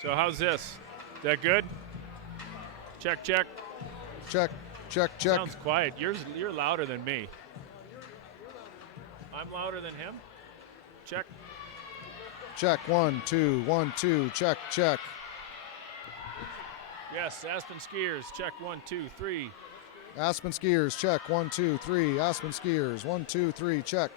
So how's this? Is that good? Check, check. Check, check, check. Sounds quiet. You're louder than me. I'm louder than him? Check. Check, 1, 2, 1, 2, check, check. Yes, Aspen Skiers. Check, 1, 2, 3. Aspen Skiers, check, 1, 2, 3. Aspen Skiers, 1, 2, 3, check.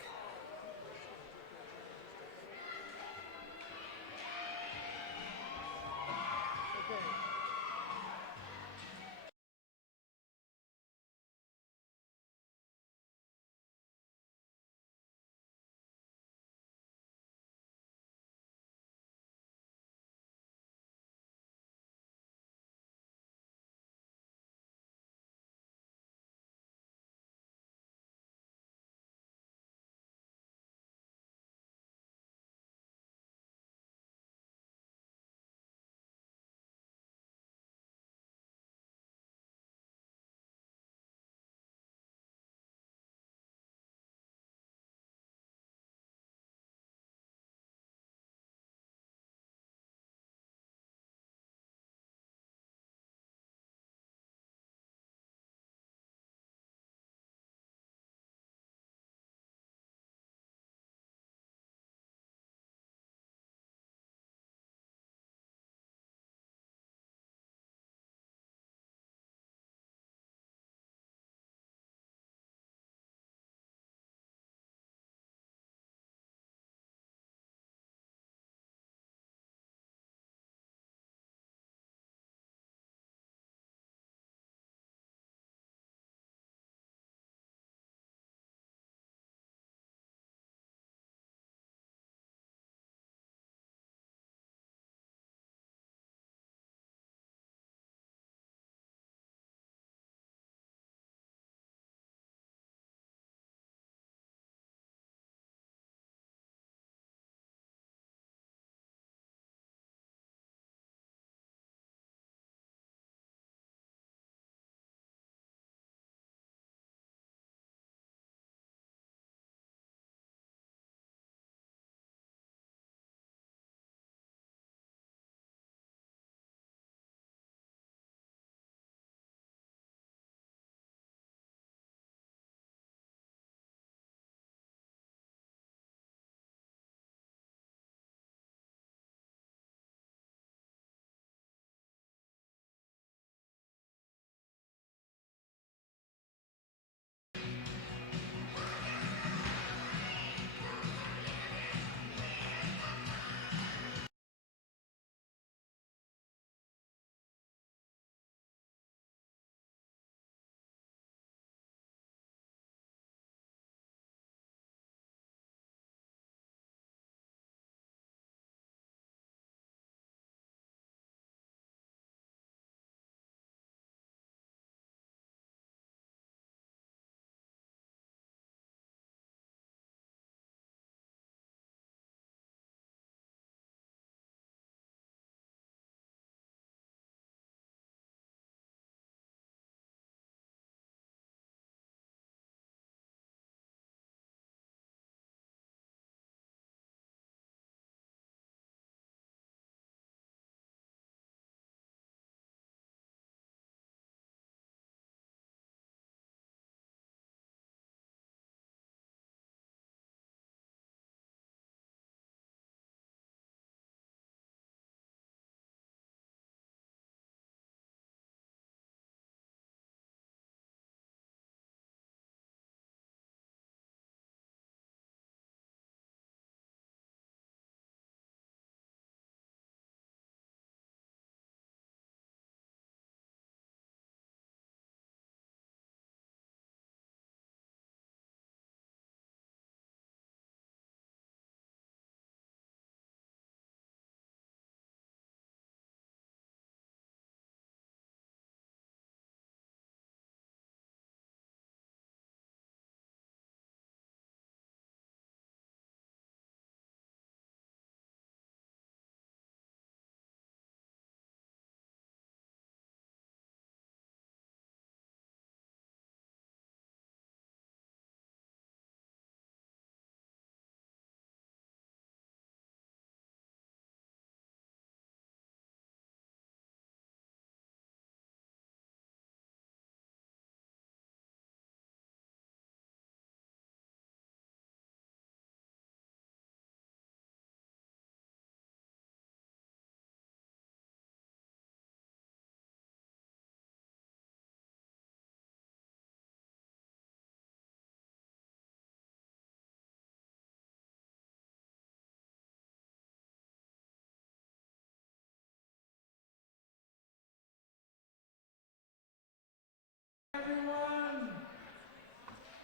Everyone,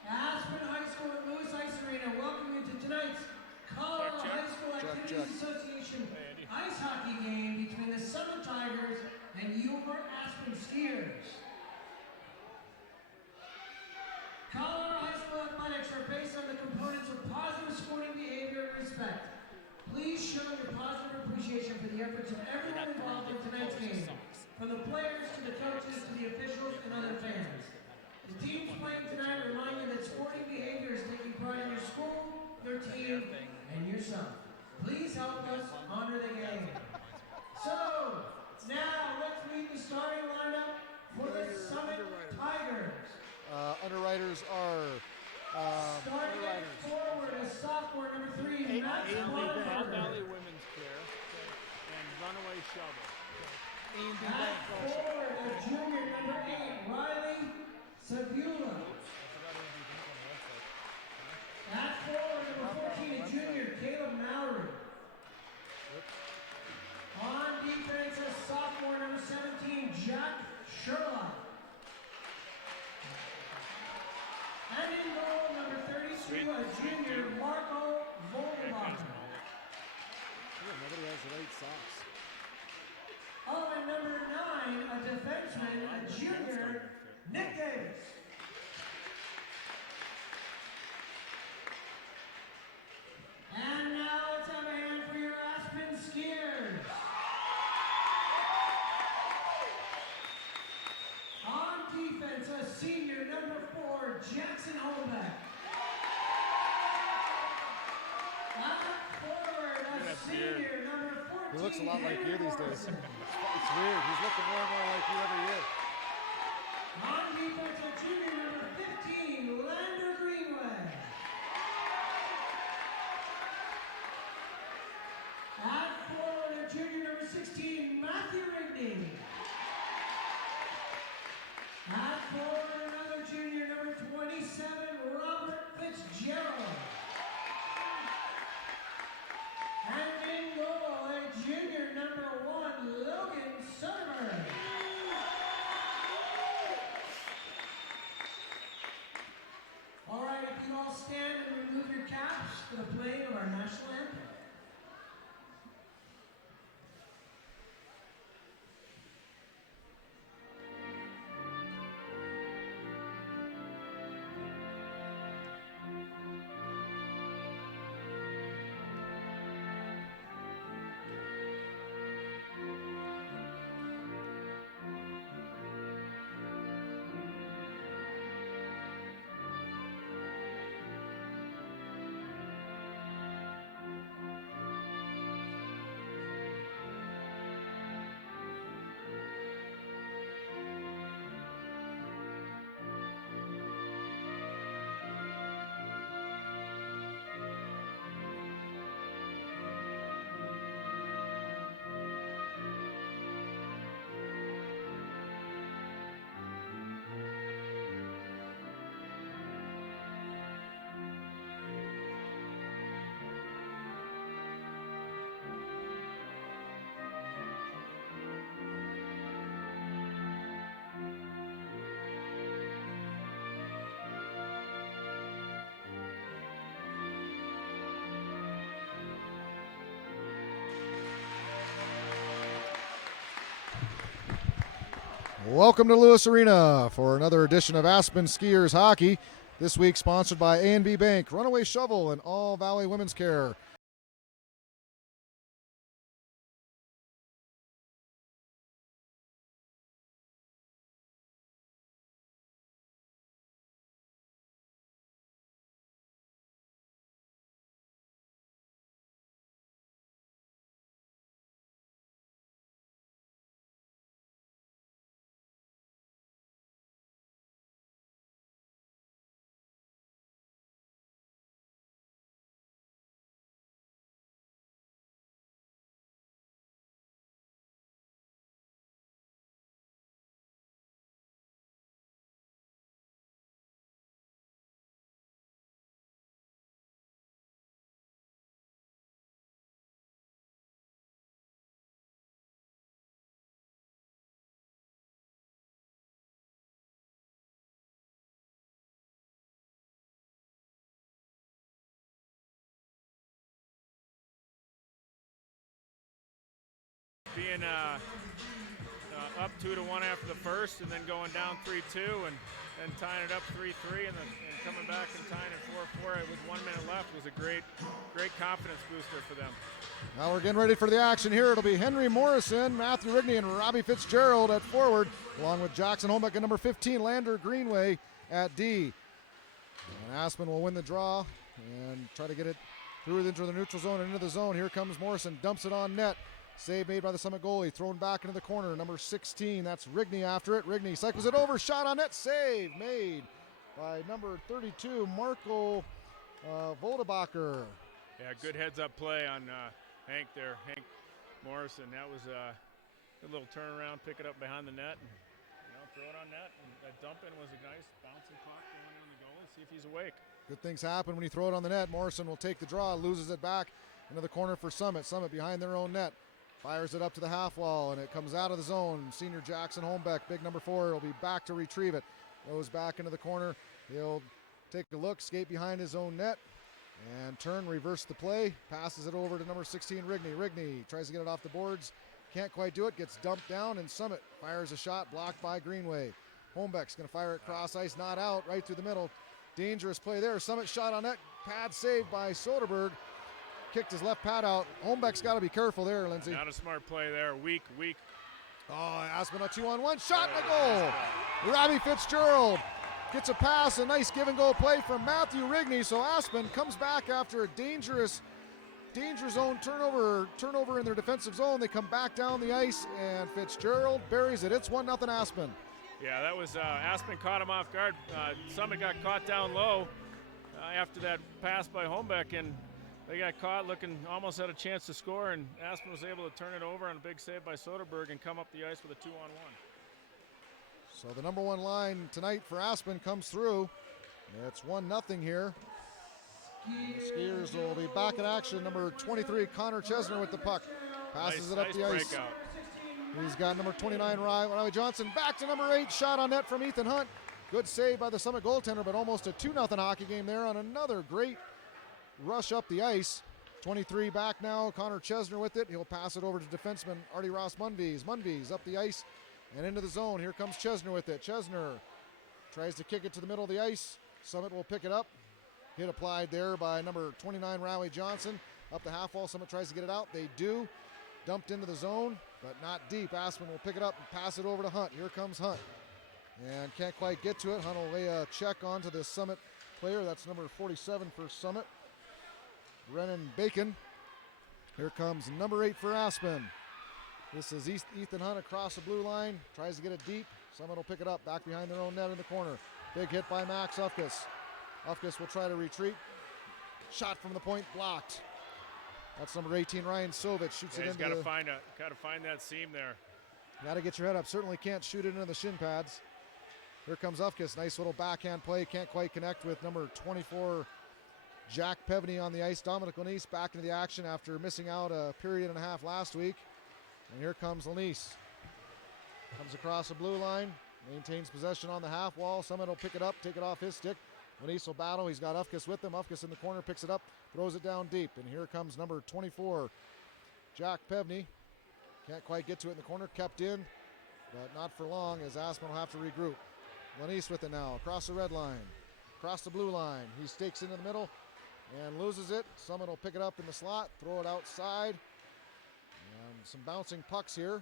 Aspen High School at Lewis Ice Arena welcome you to tonight's Colorado High School Activities Association ice hockey game between the Summer Tigers and your Aspen Skiers. Colorado High School athletics are based on the components of positive sporting behavior and respect. Please show your positive appreciation for the efforts of everyone involved in tonight's game, from the players to the coaches to the officials and other fans. The teams playing tonight remind you that sporting behavior is taking pride in your school, your team, and yourself. Please help us honor the game. So, now let's meet the starting lineup for the Summit Tigers. Underwriters are Starting at forward is sophomore number 3, Max All Bonner. Valley Women's Care and Runaway Shovel. At forward, a junior number 8, Riley Sabula. At forward, number 14, a junior, Caleb Mallory. On defense, a sophomore number 17, Jack Sherlock. And in goal, number 32, a junior, Marco Volbach. nobody has the right socks. Oh, and number 9, a defenseman, a junior, Nick Davis. And now let's have a hand for your Aspen Skiers. On defense, a senior, number 4, Jackson Holbeck. At forward, a senior, number 14, He looks a lot like Henry you these days. Morrison. It's weird. He's looking more and more like you every year. On defense, a junior, number 15, Lander Greenway. At forward, a junior, number 16, Matthew Rigney. At forward, another junior, number 27, Robert Fitzgerald. And in goal, a junior, number 1, Logan Soderberg. All right, if you all stand and remove your caps for the playing of our national anthem. Welcome to Lewis Arena for another edition of Aspen Skiers Hockey. This week sponsored by A&B Bank, Runaway Shovel, and All Valley Women's Care. being up 2-1 after the first, and then going down 3-2, and tying it up 3-3, and coming back and tying it 4-4 with 1 minute left was a great confidence booster for them. Now we're getting ready for the action here. It'll be Henry Morrison, Matthew Rigney, and Robbie Fitzgerald at forward, along with Jackson Holmbeck at number 15, Lander Greenway at D. And Aspen will win the draw and try to get it through into the neutral zone and into the zone. Here comes Morrison, dumps it on net. Save made by the Summit goalie, thrown back into the corner. Number 16, that's Rigney after it. Rigney cycles it over, shot on net, save made by number 32, Marco Voldebacher. Yeah, good heads-up play on Hank there, Hank Morrison. That was a good little turnaround, pick it up behind the net, and throw it on net. And that dump in was a nice bouncing puck going in the goal and see if he's awake. Good things happen when you throw it on the net. Morrison will take the draw, loses it back into the corner for Summit. Summit behind their own net. Fires it up to the half wall, and it comes out of the zone. Senior Jackson Holmbeck, big number 4, will be back to retrieve it. Goes back into the corner. He'll take a look, skate behind his own net, and turn, reverse the play. Passes it over to number 16, Rigney. Rigney tries to get it off the boards. Can't quite do it. Gets dumped down, and Summit fires a shot, blocked by Greenway. Holmbeck's going to fire it cross ice, not out, right through the middle. Dangerous play there. Summit shot on net. Pad saved by Soderberg. Kicked his left pad out. Holmbeck's got to be careful there, Lindsay. Not a smart play there. Weak. Oh, Aspen a 2-on-1 shot and a goal. Robbie Fitzgerald gets a pass, a nice give and go play from Matthew Rigney. So Aspen comes back after a danger zone turnover in their defensive zone. They come back down the ice, and Fitzgerald buries it. It's 1-0 Aspen. Yeah, that was Aspen caught him off guard. Summit got caught down low after that pass by Holmbeck, and they got caught looking, almost had a chance to score, and Aspen was able to turn it over on a big save by Soderberg and come up the ice with a 2-on-1. So the number 1 line tonight for Aspen comes through. It's 1-0 here. The Skiers will be back in action. Number 23, Connor Chesner with the puck. Passes it up the ice. Breakout. He's got number 29, Riley Johnson. Back to number 8, shot on net from Ethan Hunt. Good save by the Summit goaltender, but almost a 2-0 hockey game there on another great rush up the ice. 23 back now, Connor Chesner with it. He'll pass it over to defenseman Artie Ross Munvies. Munvies up the ice and into the zone. Here comes Chesner with it. Chesner tries to kick it to the middle of the ice. Summit will pick it up. Hit applied there by number 29, Riley Johnson. Up the half wall, Summit tries to get it out. They do. Dumped into the zone, but not deep. Aspen will pick it up and pass it over to Hunt. Here comes Hunt. And can't quite get to it. Hunt will lay a check onto the Summit player. That's number 47 for Summit, Brennan Bacon. Here comes number 8 for Aspen. This is Ethan Hunt across the blue line. Tries to get it deep. Summit will pick it up back behind their own net in the corner. Big hit by Max Ufkus. Ufkus will try to retreat. Shot from the point, blocked. That's number 18, Ryan Sovich. Shoots it into the... He's got to find that seam there. Got to get your head up. Certainly can't shoot it into the shin pads. Here comes Ufkus. Nice little backhand play. Can't quite connect with number 24, Jack Pevney on the ice. Dominic Lanise back into the action after missing out a period and a half last week. And here comes Lanise. Comes across the blue line. Maintains possession on the half wall. Summit will pick it up, take it off his stick. Lanise will battle. He's got Ufkus with him. Ufkus in the corner, picks it up, throws it down deep. And here comes number 24, Jack Pevney. Can't quite get to it in the corner. Kept in, but not for long as Aspen will have to regroup. Lanise with it now. Across the red line. Across the blue line. He stakes into the middle and loses it. Summit will pick it up in the slot, throw it outside. And some bouncing pucks here.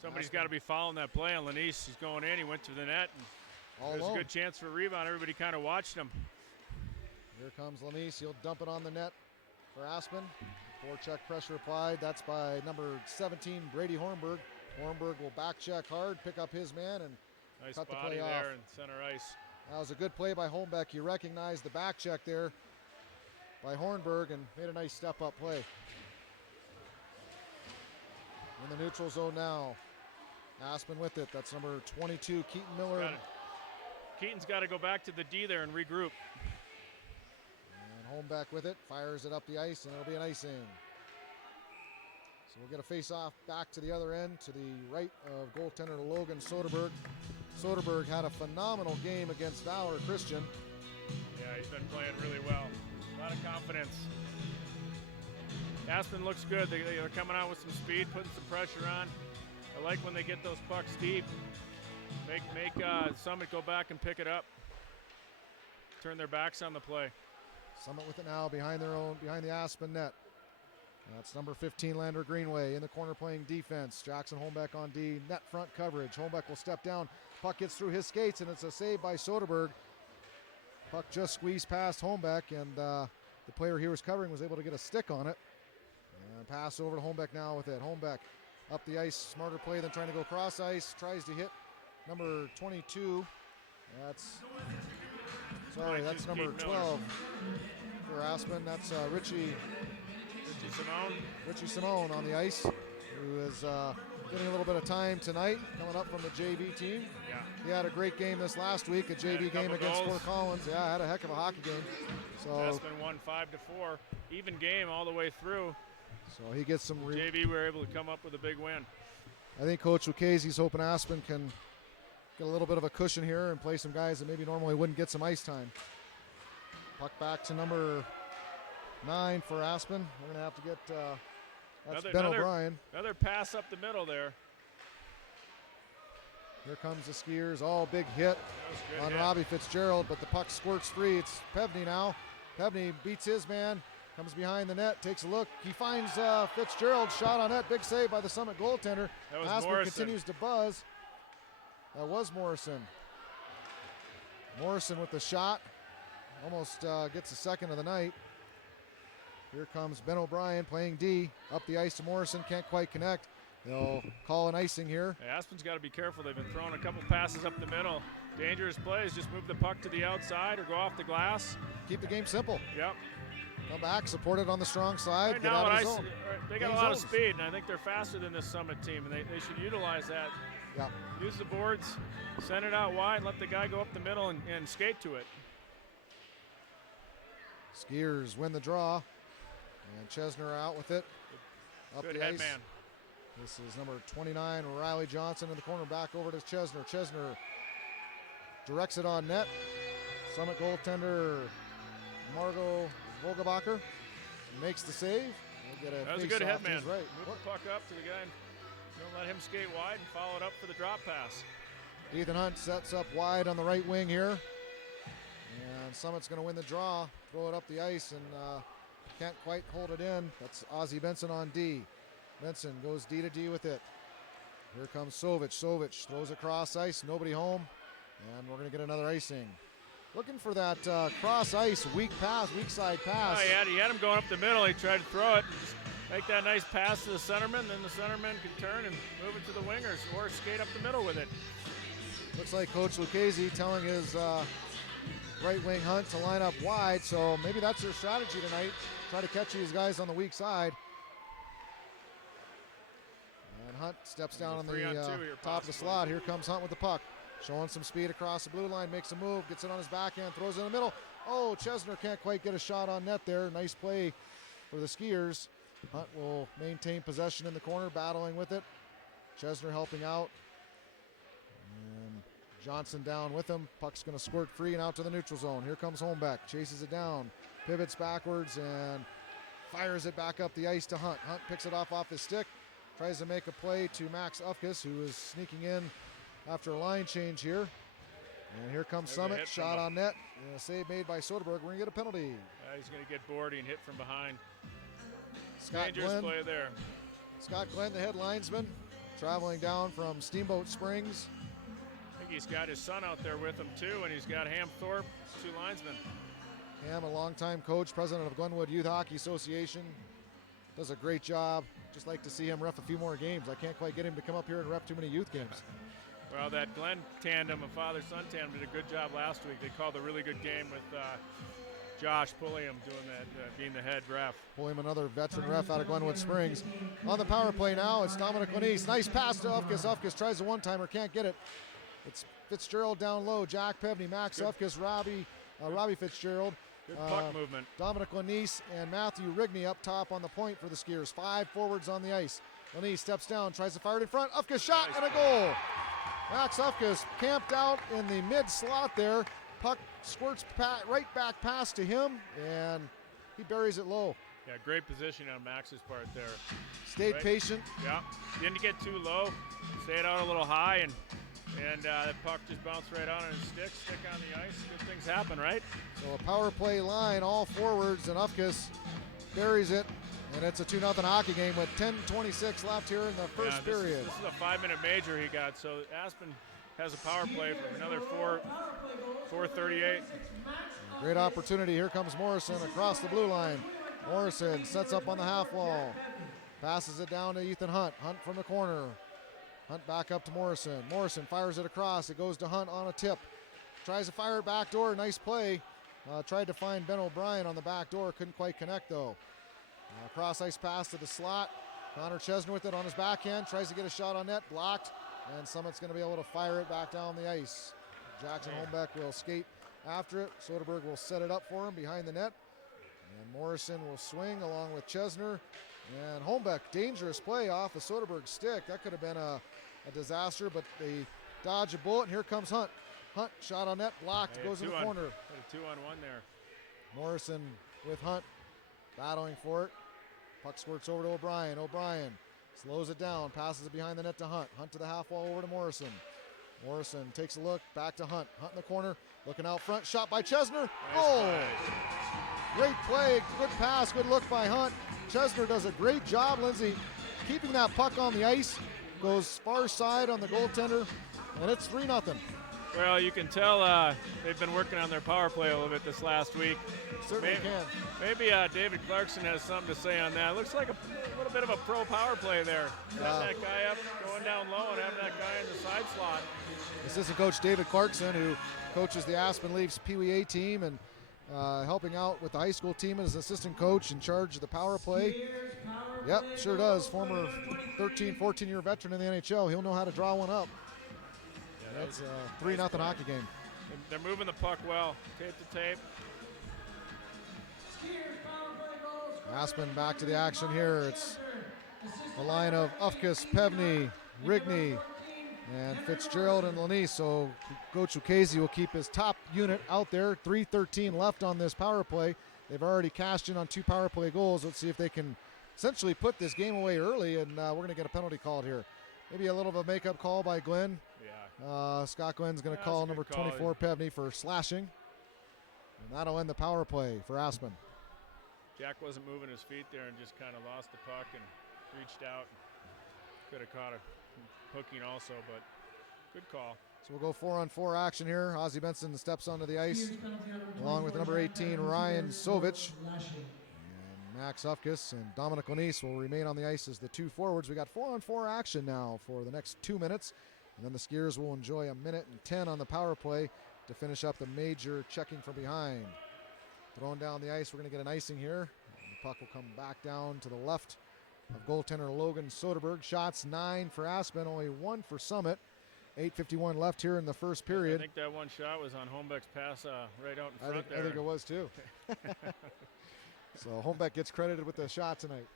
Somebody's got to be following that play on Lanise. He's going in. He went to the net. And there's a good chance for a rebound. Everybody kind of watched him. Here comes Lanise. He'll dump it on the net for Aspen. Forecheck pressure applied. That's by number 17, Brady Hornberg. Hornberg will back check hard, pick up his man, and nice cut the body play there off. in center ice. That was a good play by Holmbeck. You recognize the back check there by Hornberg and made a nice step-up play. In the neutral zone now. Aspen with it. That's number 22, Keaton Miller. Keaton's got to go back to the D there and regroup. And Holmbeck with it. Fires it up the ice, and it'll be an icing. So we'll get a face-off back to the other end, to the right of goaltender Logan Soderberg. Soderberg had a phenomenal game against Valor Christian. Yeah, he's been playing really well. A lot of confidence. Aspen looks good. They're coming out with some speed, putting some pressure on. I like when they get those pucks deep. Make Summit go back and pick it up. Turn their backs on the play. Summit with it now behind the Aspen net. That's number 15, Lander Greenway in the corner playing defense. Jackson Holmbeck on D, net front coverage. Holmbeck will step down. Puck gets through his skates, and it's a save by Soderberg. Puck just squeezed past Holmbeck, and the player he was covering was able to get a stick on it. And pass over to Holmbeck now with it. Holmbeck up the ice, smarter play than trying to go cross ice. Tries to hit number 22. That's number 12 for Aspen. That's Richie Simone on the ice, who is getting a little bit of time tonight, coming up from the JV team. Yeah. He had a great game this last week, a JV game against goals. Fort Collins. Yeah, had a heck of a hockey game. So Aspen won 5-4, even game all the way through. So he gets some. JV were able to come up with a big win. I think Coach Lucchese's hoping Aspen can get a little bit of a cushion here and play some guys that maybe normally wouldn't get some ice time. Puck back to number 9 for Aspen. We're going to have to get that's Ben O'Brien. Another pass up the middle there. Here comes the Skiers. Oh, big hit on hit. Robbie Fitzgerald, but the puck squirts free. It's Pevney now. Pevney beats his man, comes behind the net, takes a look. He finds Fitzgerald, shot on net. Big save by the Summit goaltender. That was Aspen Morrison. continues to buzz. That was Morrison. Morrison with the shot. Almost gets a second of the night. Here comes Ben O'Brien playing D. Up the ice to Morrison, can't quite connect. They'll call an icing here. Hey, Aspen's got to be careful. They've been throwing a couple passes up the middle. Dangerous plays. Just move the puck to the outside or go off the glass. Keep the game simple. Yep. Come back, support it on the strong side. Right get now, out of the zone. they got a lot of speed, and I think they're faster than this Summit team, and they should utilize that. Yeah. Use the boards, send it out wide, and let the guy go up the middle and skate to it. Skiers win the draw, and Chesner out with it. Up Good the head ice. man. This is number 29, Riley Johnson in the corner, back over to Chesner. Chesner directs it on net. Summit goaltender Margot Vogelbacher makes the save. We'll get That was a good head man. Right. Move the puck up to the guy and don't let him skate wide and follow it up for the drop pass. Ethan Hunt sets up wide on the right wing here. And Summit's going to win the draw. Throw it up the ice and can't quite hold it in. That's Ozzie Benson on D. Benson goes D to D with it. Here comes Sovic. Sovic throws across ice. Nobody home. And we're going to get another icing. Looking for that cross ice weak side pass. Oh, he had him going up the middle. He tried to throw it and just make that nice pass to the centerman. Then the centerman can turn and move it to the wingers or skate up the middle with it. Looks like Coach Lucchese telling his right wing Hunt to line up wide. So maybe that's their strategy tonight. Try to catch these guys on the weak side. And Hunt steps down on the top of the slot. Here comes Hunt with the puck. Showing some speed across the blue line, makes a move, gets it on his backhand, throws it in the middle. Oh, Chesner can't quite get a shot on net there. Nice play for the Skiers. Hunt will maintain possession in the corner, battling with it. Chesner helping out. And Johnson down with him. Puck's going to squirt free and out to the neutral zone. Here comes Holmbeck, chases it down, pivots backwards and fires it back up the ice to Hunt. Hunt picks it off his stick, tries to make a play to Max Ufkes, who is sneaking in after a line change here. And here comes Summit, shot on net. And a save made by Soderberg. We're going to get a penalty. He's going to get boarded and hit from behind. Dangerous play there. Scott Glenn, the head linesman, traveling down from Steamboat Springs. I think he's got his son out there with him too, and he's got Ham Thorpe, 2 linesmen. Ham, a longtime coach, president of Glenwood Youth Hockey Association. Does a great job. Just like to see him ref a few more games. I can't quite get him to come up here and ref too many youth games. Well, that Glenn tandem, a father-son tandem, did a good job last week. They called a really good game with Josh Pulliam doing that, being the head ref. Pulliam, another veteran ref out of Glenwood Springs. On the power play now, it's Dominic Lanise. Nice pass to Ufkes. Ufkes tries the one-timer, can't get it. It's Fitzgerald down low. Jack Pevney, Max Ufkes, Robbie Fitzgerald. Good puck movement. Dominic Lanise and Matthew Rigney up top on the point for the Skiers. 5 forwards on the ice. Lanise steps down, tries to fire it in front. Ufkes shot and a goal. Max Ufkes camped out in the mid slot there. Puck squirts right back past to him, and he buries it low. Yeah, great position on Max's part there. Stayed patient. Yeah, didn't get too low, stayed out a little high, and the puck just bounced right on his stick on the ice. Good things happen, right? So a power play line, all forwards, and Ufkus buries it, and it's a 2-0 hockey game with 10:26 left here in the first period. This is a 5-minute major he got, so Aspen has a power play for another 4:38. Great opportunity. Here comes Morrison across the blue line. Morrison sets up on the half wall. Passes it down to Ethan Hunt. Hunt from the corner. Hunt back up to Morrison. Morrison fires it across. It goes to Hunt on a tip. Tries to fire it back door. Nice play. Tried to find Ben O'Brien on the back door. Couldn't quite connect though. Cross ice pass to the slot. Connor Chesner with it on his backhand. Tries to get a shot on net. Blocked. And Summit's going to be able to fire it back down the ice. Jackson Holmbeck will skate after it. Soderberg will set it up for him behind the net. And Morrison will swing along with Chesner. And Holmbeck, dangerous play off the Soderberg stick. That could have been a disaster, but they dodge a bullet. And here comes Hunt. Hunt, shot on net, blocked, goes in the corner. Got a 2-on-1 there. Morrison with Hunt, battling for it. Puck squirts over to O'Brien. O'Brien slows it down, passes it behind the net to Hunt. Hunt to the half wall over to Morrison. Morrison takes a look, back to Hunt. Hunt in the corner, looking out front, shot by Chesner. Nice Goal! play. Great play, good pass, good look by Hunt. Chesner does a great job, Lindsay, keeping that puck on the ice. Goes far side on the goaltender, and it's 3-0. Well, you can tell they've been working on their power play a little bit this last week. Certainly can. Maybe David Clarkson has something to say on that. Looks like a little bit of a pro power play there. Having that guy up, going down low, and having that guy in the side slot. Assistant coach David Clarkson, who coaches the Aspen Leafs Pee Wee A team and helping out with the high school team as assistant coach in charge of the power play. Yep, sure does. Former 13, 14-year veteran in the NHL. He'll know how to draw one up. Yeah, that's a 3-0 hockey game. They're moving the puck well, tape to tape. Aspen back to the action here. It's the line of Ufkus, Pevney, Rigney, and Fitzgerald and Lanise. So Coach Lucchese will keep his top unit out there. 3:13 left on this power play. They've already cashed in on 2 power play goals. Let's see if they can essentially put this game away early, and we're going to get a penalty called here. Maybe a little of a makeup call by Glenn. Yeah. Scott Glenn's going to call number 24 Pevney for slashing. And that'll end the power play for Aspen. Jack wasn't moving his feet there and just kind of lost the puck and reached out. Could have caught a hooking also, but good call. So we'll go 4-on-4 action here. Ozzie Benson steps onto the ice along with number 18 Ryan Sovich. And Max Ufkus and Dominic Lanise will remain on the ice as the 2 forwards. We got 4-on-4 action now for the next 2 minutes. And then the Skiers will enjoy 1:10 on the power play to finish up the major checking from behind. Thrown down the ice, we're going to get an icing here. And the puck will come back down to the left of goaltender Logan Soderberg. Shots 9 for Aspen, only 1 for Summit. 8:51 left here in the first period. I think that one shot was on Holmbeck's pass right out in front there. I think it was too. So Holmbeck gets credited with the shot tonight.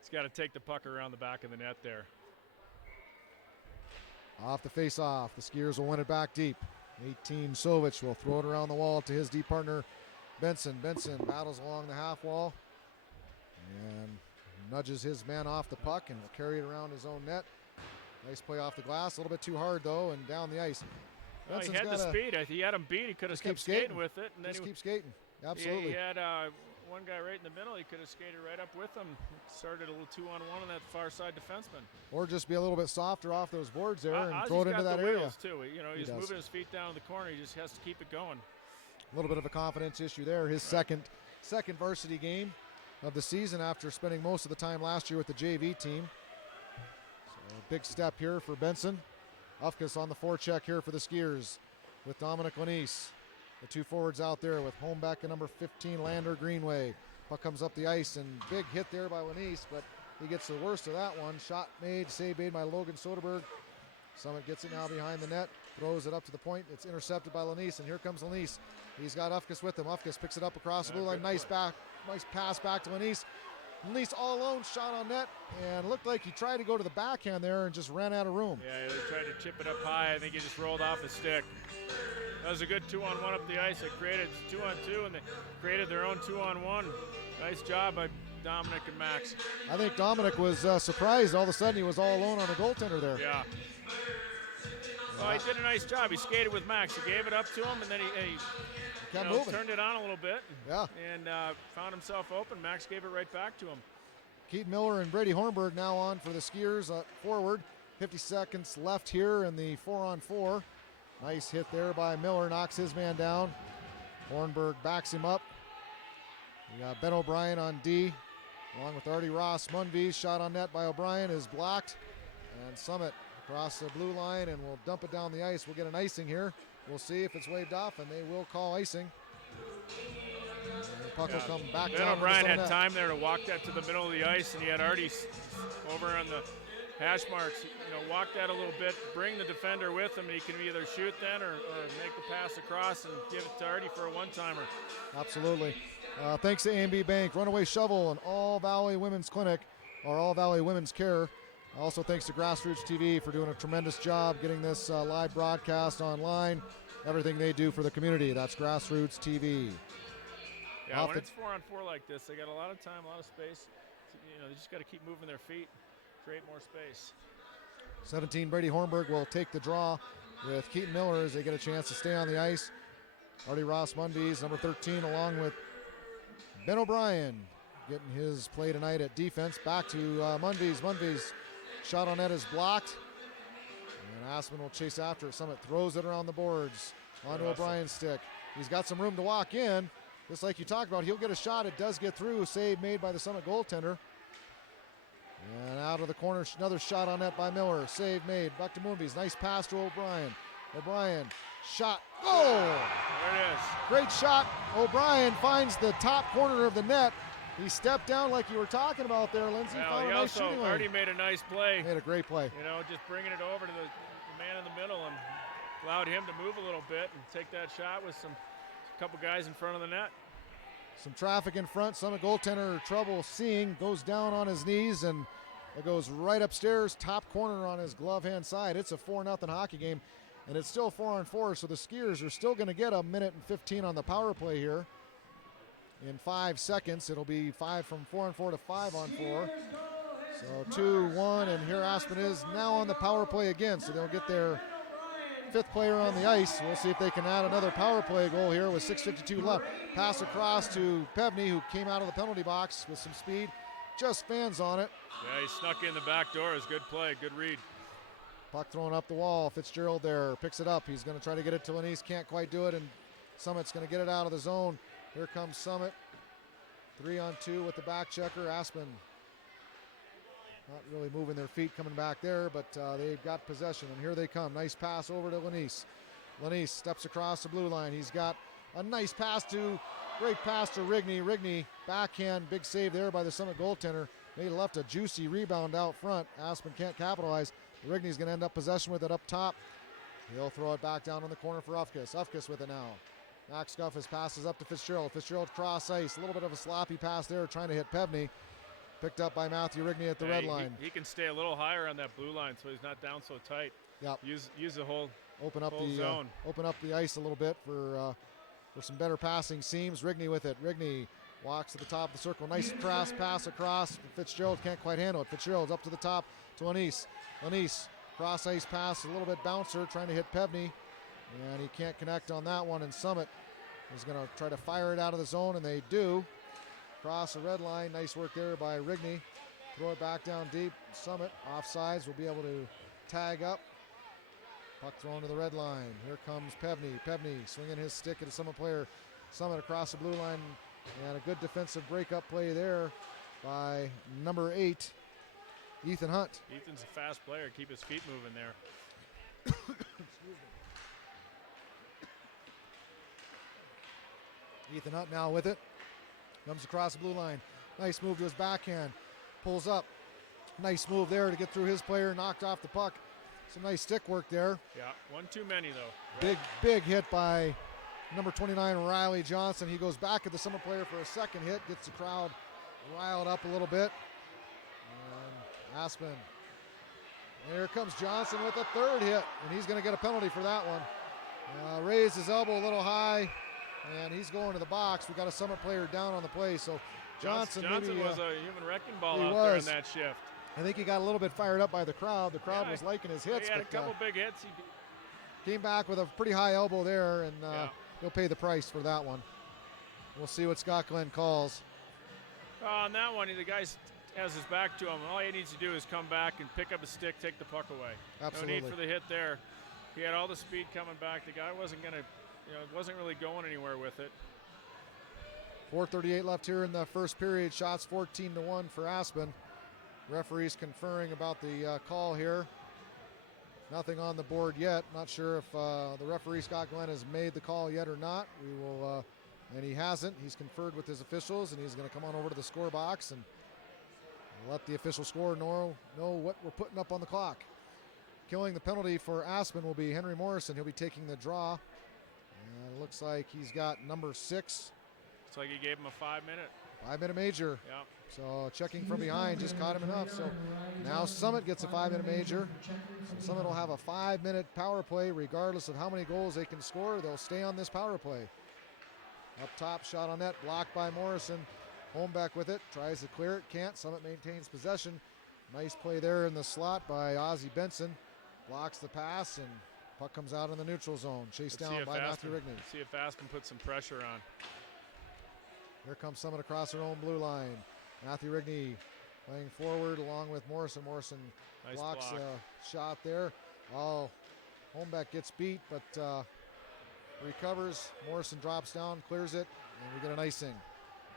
He's got to take the puck around the back of the net there. Off the face-off, the Skiers will win it back deep. 18 Sovich will throw it around the wall to his deep partner Benson. Benson battles along the half wall and nudges his man off the puck and will carry it around his own net. Nice play off the glass, a little bit too hard though, and down the ice. Well, he had the speed. He had him beat. He could have kept skating with it. And then keep skating. Absolutely. He had one guy right in the middle. He could have skated right up with him. Started a little 2-on-1 on that far side defenseman. Or just be a little bit softer off those boards there and throw it into that area. Too. You know, he's moving his feet down the corner. He just has to keep it going. A little bit of a confidence issue there. His second varsity game of the season after spending most of the time last year with the JV team. So a big step here for Benson. Ufkus on the forecheck here for the Skiers with Dominic Lanise. The 2 forwards out there with Holmbeck and number 15 Lander Greenway. Puck comes up the ice and big hit there by Lanise, but he gets the worst of that one. Shot made, save made by Logan Soderberg. Summit gets it now behind the net, throws it up to the point. It's intercepted by Lanise, and here comes Lanise. He's got Ufkus with him. Ufkus picks it up across the blue line. Nice pass back to Lanise. Lanise all alone, shot on net, and looked like he tried to go to the backhand there and just ran out of room. Yeah, they tried to chip it up high. I think he just rolled off his stick. That was a good 2-on-1 up the ice. They created 2-on-2, and they created their own 2-on-1. Nice job by Dominic and Max. I think Dominic was surprised. All of a sudden, he was all alone on the goaltender there. Yeah. Well, he did a nice job. He skated with Max. He gave it up to him, and then he turned it on a little bit. Yeah. And found himself open. Max gave it right back to him. Keaton Miller and Brady Hornberg now on for the Skiers forward. 50 seconds left here in the 4-on-4. Nice hit there by Miller, knocks his man down. Hornberg backs him up. We got Ben O'Brien on D, along with Artie Ross. Munvy's shot on net by O'Brien is blocked. And Summit across the blue line, and we'll dump it down the ice. We'll get an icing here. We'll see if it's waved off, and they will call icing. And the puck will come back Ben down. O'Brien had time there to walk that to the middle of the ice, and he had Artie over on the hash marks. Walk that a little bit, bring the defender with him. He can either shoot then or make the pass across and give it to Artie for a one-timer. Absolutely. Thanks to A&B Bank, Runaway Shovel, and All Valley Women's Clinic, or All Valley Women's Care. Also thanks to Grassroots TV for doing a tremendous job getting this live broadcast online. Everything they do for the community. That's Grassroots TV. Yeah, when it's 4-on-4 like this, they got a lot of time, a lot of space. They just got to keep moving their feet, create more space. 17, Brady Hornberg will take the draw with Keaton Miller as they get a chance to stay on the ice. Artie Ross Munvies, number 13, along with Ben O'Brien, getting his play tonight at defense. Back to Munvies. Munvies shot on net is blocked. And Aspen will chase after it. Summit throws it around the boards onto O'Brien's stick. He's got some room to walk in. Just like you talked about, he'll get a shot. It does get through. Save made by the Summit goaltender. And out of the corner, another shot on net by Miller. Save made. Back to Moonbees. Nice pass to O'Brien. O'Brien, shot. Goal! There it is. Great shot. O'Brien finds the top corner of the net. He stepped down like you were talking about there, Lindsay. Well, found he a nice also shooting already lane. made a nice play. Made a great play. Just bringing it over to the man in the middle and allowed him to move a little bit and take that shot with a couple guys in front of the net. Some traffic in front. Summit goaltender trouble seeing. Goes down on his knees and it goes right upstairs. Top corner on his glove hand side. It's a 4-0 hockey game. And it's still 4-on-4, so the Skiers are still going to get a minute and 15 on the power play here. In 5 seconds, it'll be 5 from 4-on-4 to 5-on-4. So 2-1, and here Aspen is now on the power play again. So they'll get their 5th player on the ice. We'll see if they can add another power play goal here with 6:52 left. Pass across to Pevney, who came out of the penalty box with some speed. Just fans on it. Yeah, he snuck in the back door. It was a good play, good read. Puck thrown up the wall. Fitzgerald there picks it up. He's going to try to get it to Lanise. Can't quite do it, and Summit's going to get it out of the zone. Here comes Summit. 3-on-2 with the back checker. Aspen not really moving their feet coming back there, but they've got possession, and here they come. Nice pass over to Lanise. Lanise steps across the blue line. He's got a nice great pass to Rigney. Rigney, backhand, big save there by the Summit goaltender. They left a juicy rebound out front. Aspen can't capitalize. Rigney's going to end up possession with it up top. He'll throw it back down in the corner for Ufkes. Ufkes with it now. Max Scuffis passes up to Fitzgerald. Fitzgerald cross ice. A little bit of a sloppy pass there trying to hit Pevney. Picked up by Matthew Rigney at the red line. He can stay a little higher on that blue line so he's not down so tight. Yep. Use the whole zone. Open up the ice a little bit for some better passing seams. Rigney with it. Rigney walks to the top of the circle. Nice cross pass across. Fitzgerald can't quite handle it. Fitzgerald's up to the top to Lanise. Lanise, cross ice pass, a little bit bouncer, trying to hit Pevney, and he can't connect on that one, and Summit is going to try to fire it out of the zone, and they do. Cross the red line, nice work there by Rigney. Throw it back down deep. Summit, offsides, will be able to tag up. Puck thrown to the red line. Here comes Pevney. Pevney swinging his stick at a Summit player. Summit across the blue line, and a good defensive breakup play there by number 8, Ethan Hunt. Ethan's a fast player. Keep his feet moving there. Excuse me. Ethan Hunt now with it. Comes across the blue line. Nice move to his backhand. Pulls up. Nice move there to get through his player. Knocked off the puck. Some nice stick work there. Yeah, one too many though. Big hit by number 29, Riley Johnson. He goes back at the Summit player for a second hit. Gets the crowd riled up a little bit. Aspen. And here comes Johnson with a 3rd hit, and he's going to get a penalty for that one. Raised his elbow a little high, and he's going to the box. We got a Summit player down on the play, so Johnson Johnson maybe, was a human wrecking ball he out there in was. that shift. I think he got a little bit fired up by the crowd. The crowd was liking his hits. He had a but, couple big hits. came back with a pretty high elbow there, and he'll pay the price for that one. We'll see what Scott Glenn calls. On that one, the guy has his back to him. All he needs to do is come back and pick up a stick, take the puck away. Absolutely. No need for the hit there. He had all the speed coming back. The guy wasn't going to, wasn't really going anywhere with it. 4:38 left here in the first period. Shots 14-1 for Aspen. Referees conferring about the call here. Nothing on the board yet. Not sure if the referee, Scott Glenn, has made the call yet or not. We will, and he hasn't. He's conferred with his officials, and he's going to come on over to the score box and let the official score know what we're putting up on the clock. Killing the penalty for Aspen will be Henry Morrison. He'll be taking the draw. And it looks like he's got number 6. Looks like he gave him a 5-minute. 5-minute major. Yep. So checking from behind just caught him enough. So now Summit gets a 5-minute major. So Summit will have a 5-minute power play regardless of how many goals they can score. They'll stay on this power play. Up top, shot on net, blocked by Morrison. Holmbeck with it, tries to clear it, can't. Summit maintains possession. Nice play there in the slot by Ozzie Benson. Blocks the pass, and puck comes out in the neutral zone. Chased down by Matthew Rigney. See if Aspen puts some pressure on. Here comes Summit across their own blue line. Matthew Rigney playing forward along with Morrison. Morrison Nice blocks block. a shot there. Oh, Holmbeck gets beat, but recovers. Morrison drops down, clears it, and we get an icing.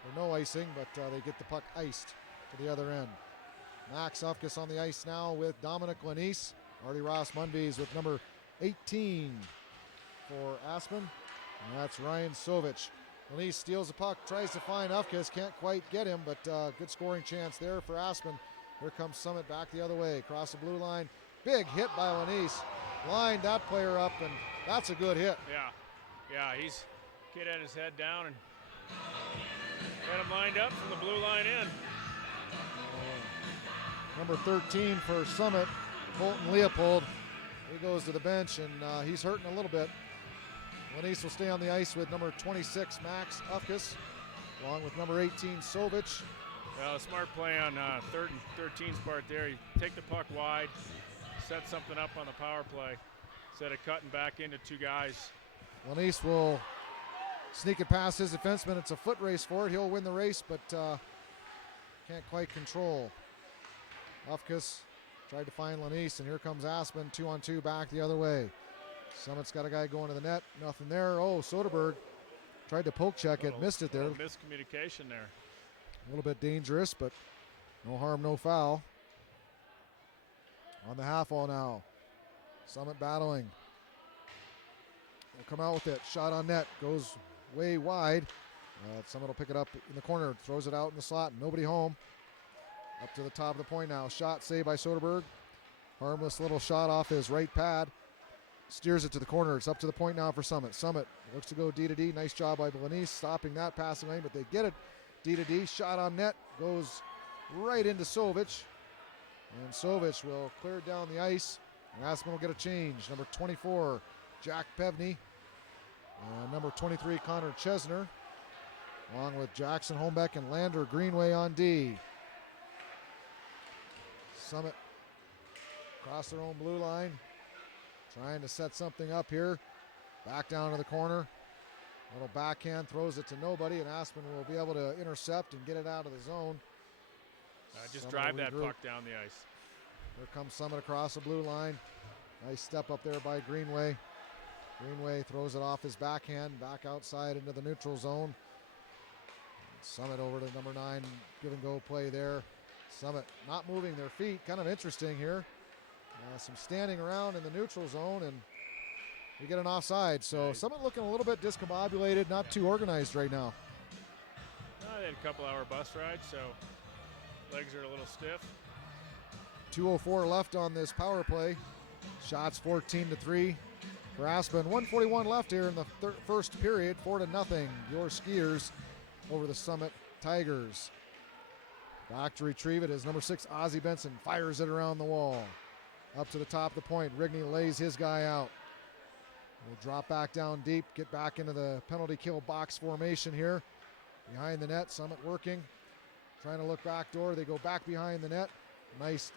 Or no icing, but they get the puck iced to the other end. Max Ufkus on the ice now with Dominic Lanise. Artie Ross Munvies with number 18 for Aspen. And that's Ryan Sovich. Lanise steals the puck, tries to find Ufkus, can't quite get him, but good scoring chance there for Aspen. Here comes Summit back the other way, across the blue line. Big hit by Lanise. Lined that player up, and that's a good hit. Yeah, he's kid had his head down and got him lined up from the blue line in. Number 13 for Summit, Colton Leopold. He goes to the bench, and he's hurting a little bit. Lanise will stay on the ice with number 26, Max Ufkus, along with number 18, Sovich. Well, a smart play on 13's part there. You take the puck wide, set something up on the power play instead of cutting back into two guys. Lanise will sneak it past his defenseman. It's a foot race for it. He'll win the race, but can't quite control. Ufkus tried to find Lanise, and here comes Aspen, 2-on-2 back the other way. Summit's got a guy going to the net. Nothing there. Oh, Soderberg tried to poke check it, missed it there. Miscommunication there. A little bit dangerous, but no harm, no foul. On the half wall now. Summit battling. Will come out with it. Shot on net. Goes way wide. Summit will pick it up in the corner. Throws it out in the slot. Nobody home. Up to the top of the point now. Shot saved by Soderberg. Harmless little shot off his right pad. Steers it to the corner. It's up to the point now for Summit. Summit looks to go D to D. Nice job by Lanise stopping that passing lane, but they get it D to D. Shot on net. Goes right into Sovich. And Sovich will clear down the ice. And Aspen will get a change. Number 24, Jack Pevney. And number 23, Connor Chesner. Along with Jackson Holmbeck and Lander Greenway on D. Summit across their own blue line. Trying to set something up here. Back down to the corner. Little backhand, throws it to nobody, and Aspen will be able to intercept and get it out of the zone. Just drive that puck down the ice. Here comes Summit across the blue line. Nice step up there by Greenway. Greenway throws it off his backhand, back outside into the neutral zone. Summit over to number 9, give and go play there. Summit not moving their feet, kind of interesting here. Some standing around in the neutral zone, and we get an offside. So Summit looking a little bit discombobulated, not too organized right now. They had a couple-hour bus ride, so legs are a little stiff. 2:04 left on this power play. Shots 14-3 for Aspen. 1:41 left here in the first period. 4-0. Your Skiers over the Summit Tigers. Back to retrieve it as number 6, Ozzie Benson, fires it around the wall. Up to the top of the point. Rigney lays his guy out. We'll drop back down deep, get back into the penalty kill box formation here. Behind the net, Summit working. trying to look backdoor. They go back behind the net. Nice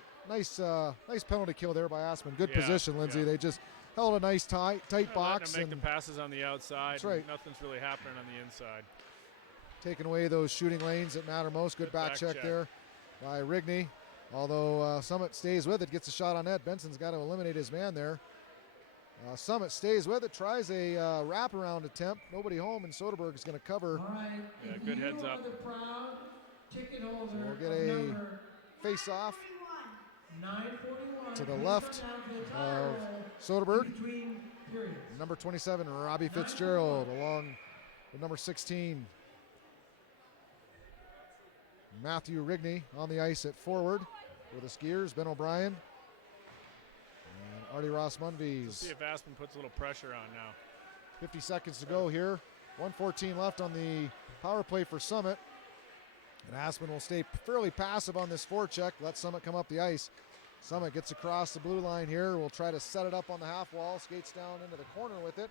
penalty kill there by Aspen. Good position, Lindsay. They just held a nice tight box. Make the passes on the outside. That's right. Nothing's really happening on the inside. Taking away those shooting lanes that matter most. Good back check there by Rigney. Although Summit stays with it, gets a shot on net. Benson's got to eliminate his man there. Summit stays with it, tries a wraparound attempt. Nobody home, and Soderberg is going to cover. All right. Yeah, good heads up. Ticket holder So we'll get a face-off 941 to the left of Soderberg. Number 27, Robbie Fitzgerald, along with number 16, Matthew Rigney on the ice at forward for the Skiers. Ben O'Brien and Artie Ross-Munvies. Let's see if Aspen puts a little pressure on now. 50 seconds to go here. 1:14 left on the power play for Summit. And Aspen will stay fairly passive on this forecheck. Let Summit come up the ice. Summit gets across the blue line here. Will try to set it up on the half wall. Skates down into the corner with it.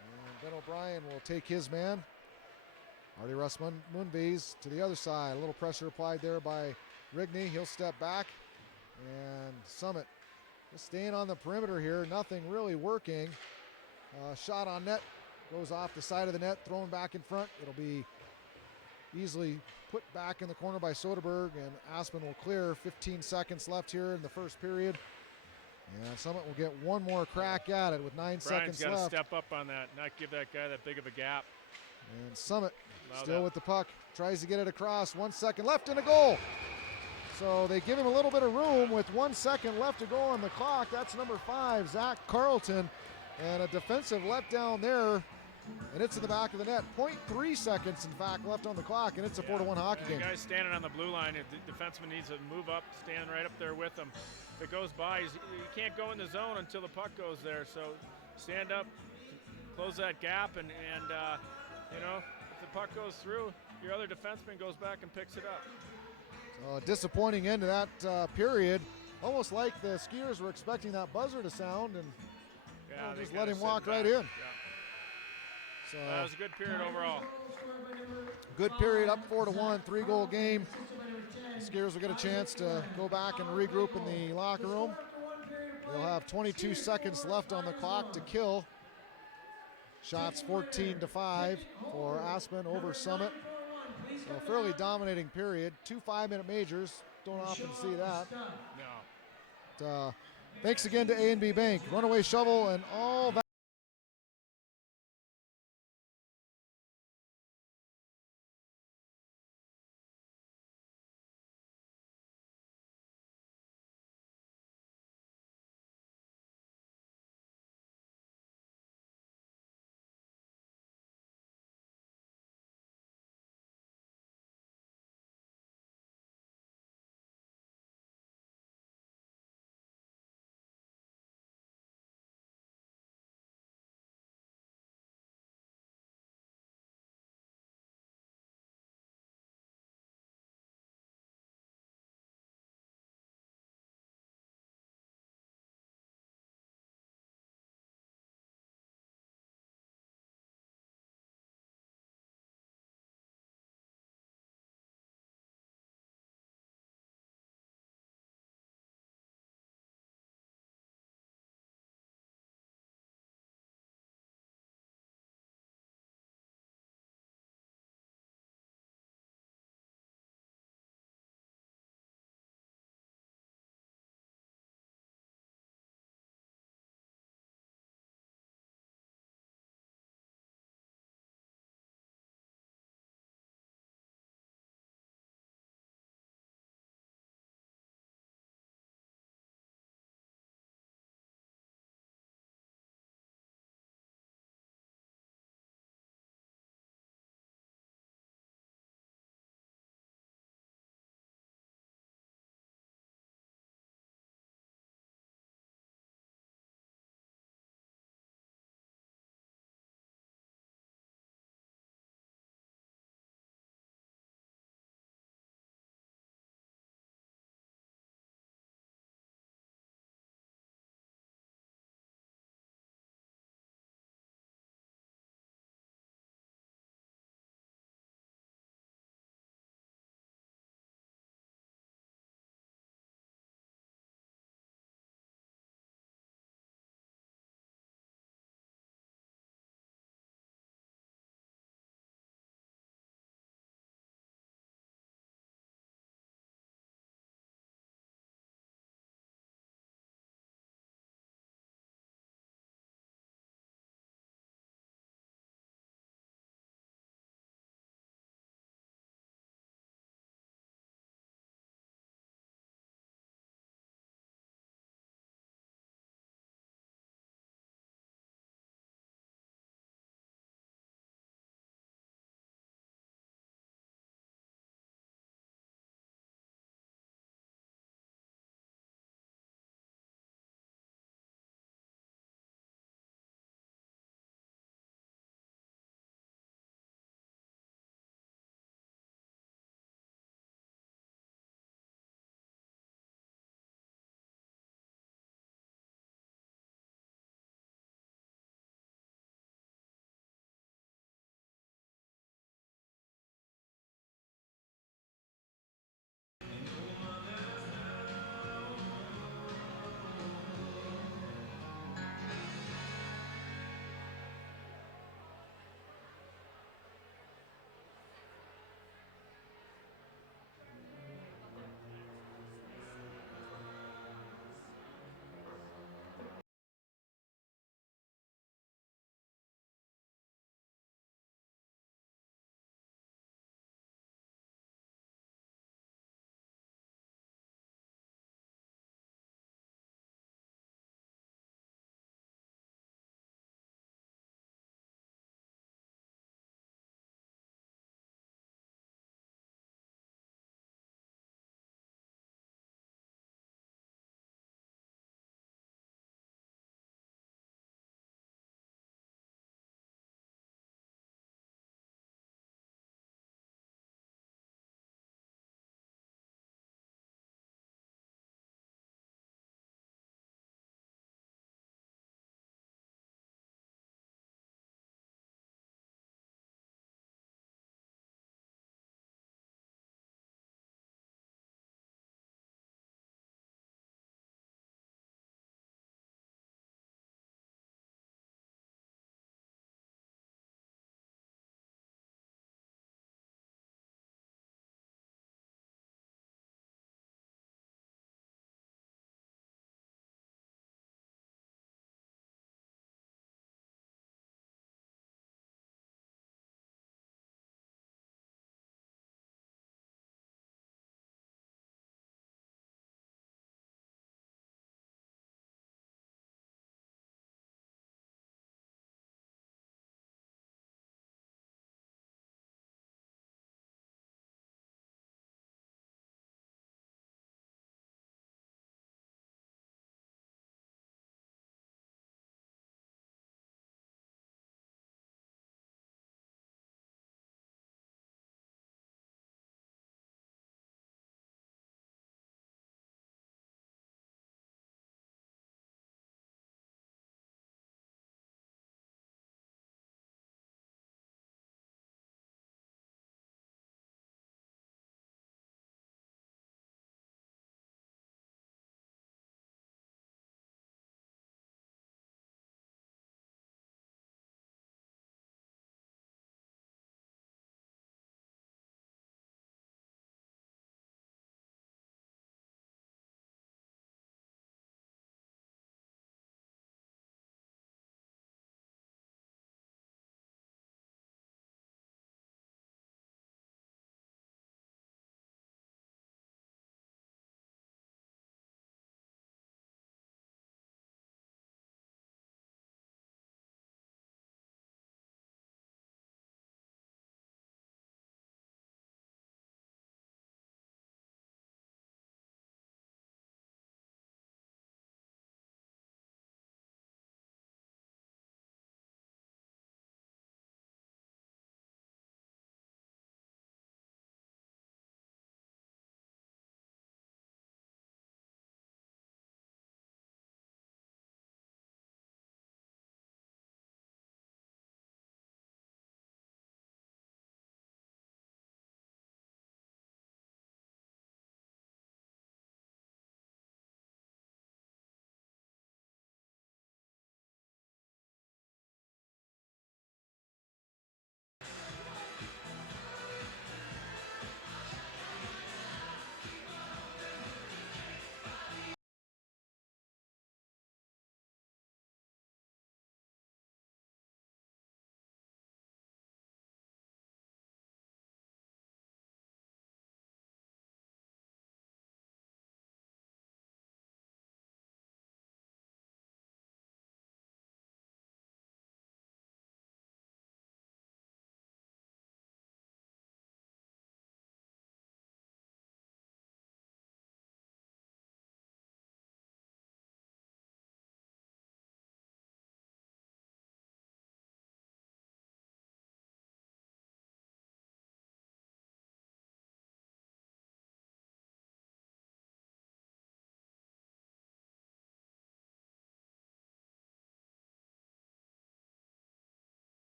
And Ben O'Brien will take his man. Artie Russ-Munvies to the other side. A little pressure applied there by Rigney. He'll step back. And Summit just staying on the perimeter here. Nothing really working. Shot on net. Goes off the side of the net. Thrown back in front. It'll be easily put back in the corner by Soderberg, and Aspen will clear. 15 seconds left here in the first period. And Summit will get one more crack at it with 9 seconds Brian's got to left. step up on that, not give that guy that big of a gap. And Summit still with the puck. Tries to get it across. 1 second left and a goal. So they give him a little bit of room with 1 second left to go on the clock. That's number 5, Zach Carlton. And a defensive letdown there. And it's in the back of the net. 0.3 seconds, in fact, left on the clock, and it's a 4-1 hockey game. The guy's standing on the blue line. The defenseman needs to move up, stand right up there with him. If it goes by, he can't go in the zone until the puck goes there. So stand up, close that gap, and you know, if the puck goes through, your other defenseman goes back and picks it up. So a disappointing end to that period. Almost like the Skiers were expecting that buzzer to sound, and just let him walk right in. Yeah. So That was a good period overall. Good period, up 4-1, 3-goal game. The Skiers will get a chance to go back and regroup in the locker room. They'll have 22 seconds left on the clock to kill. Shots 14-5 for Aspen over Summit. So a fairly dominating period. 2 5-minute majors. Don't often see that. No. But, thanks again to A&B Bank, Runaway Shovel, and all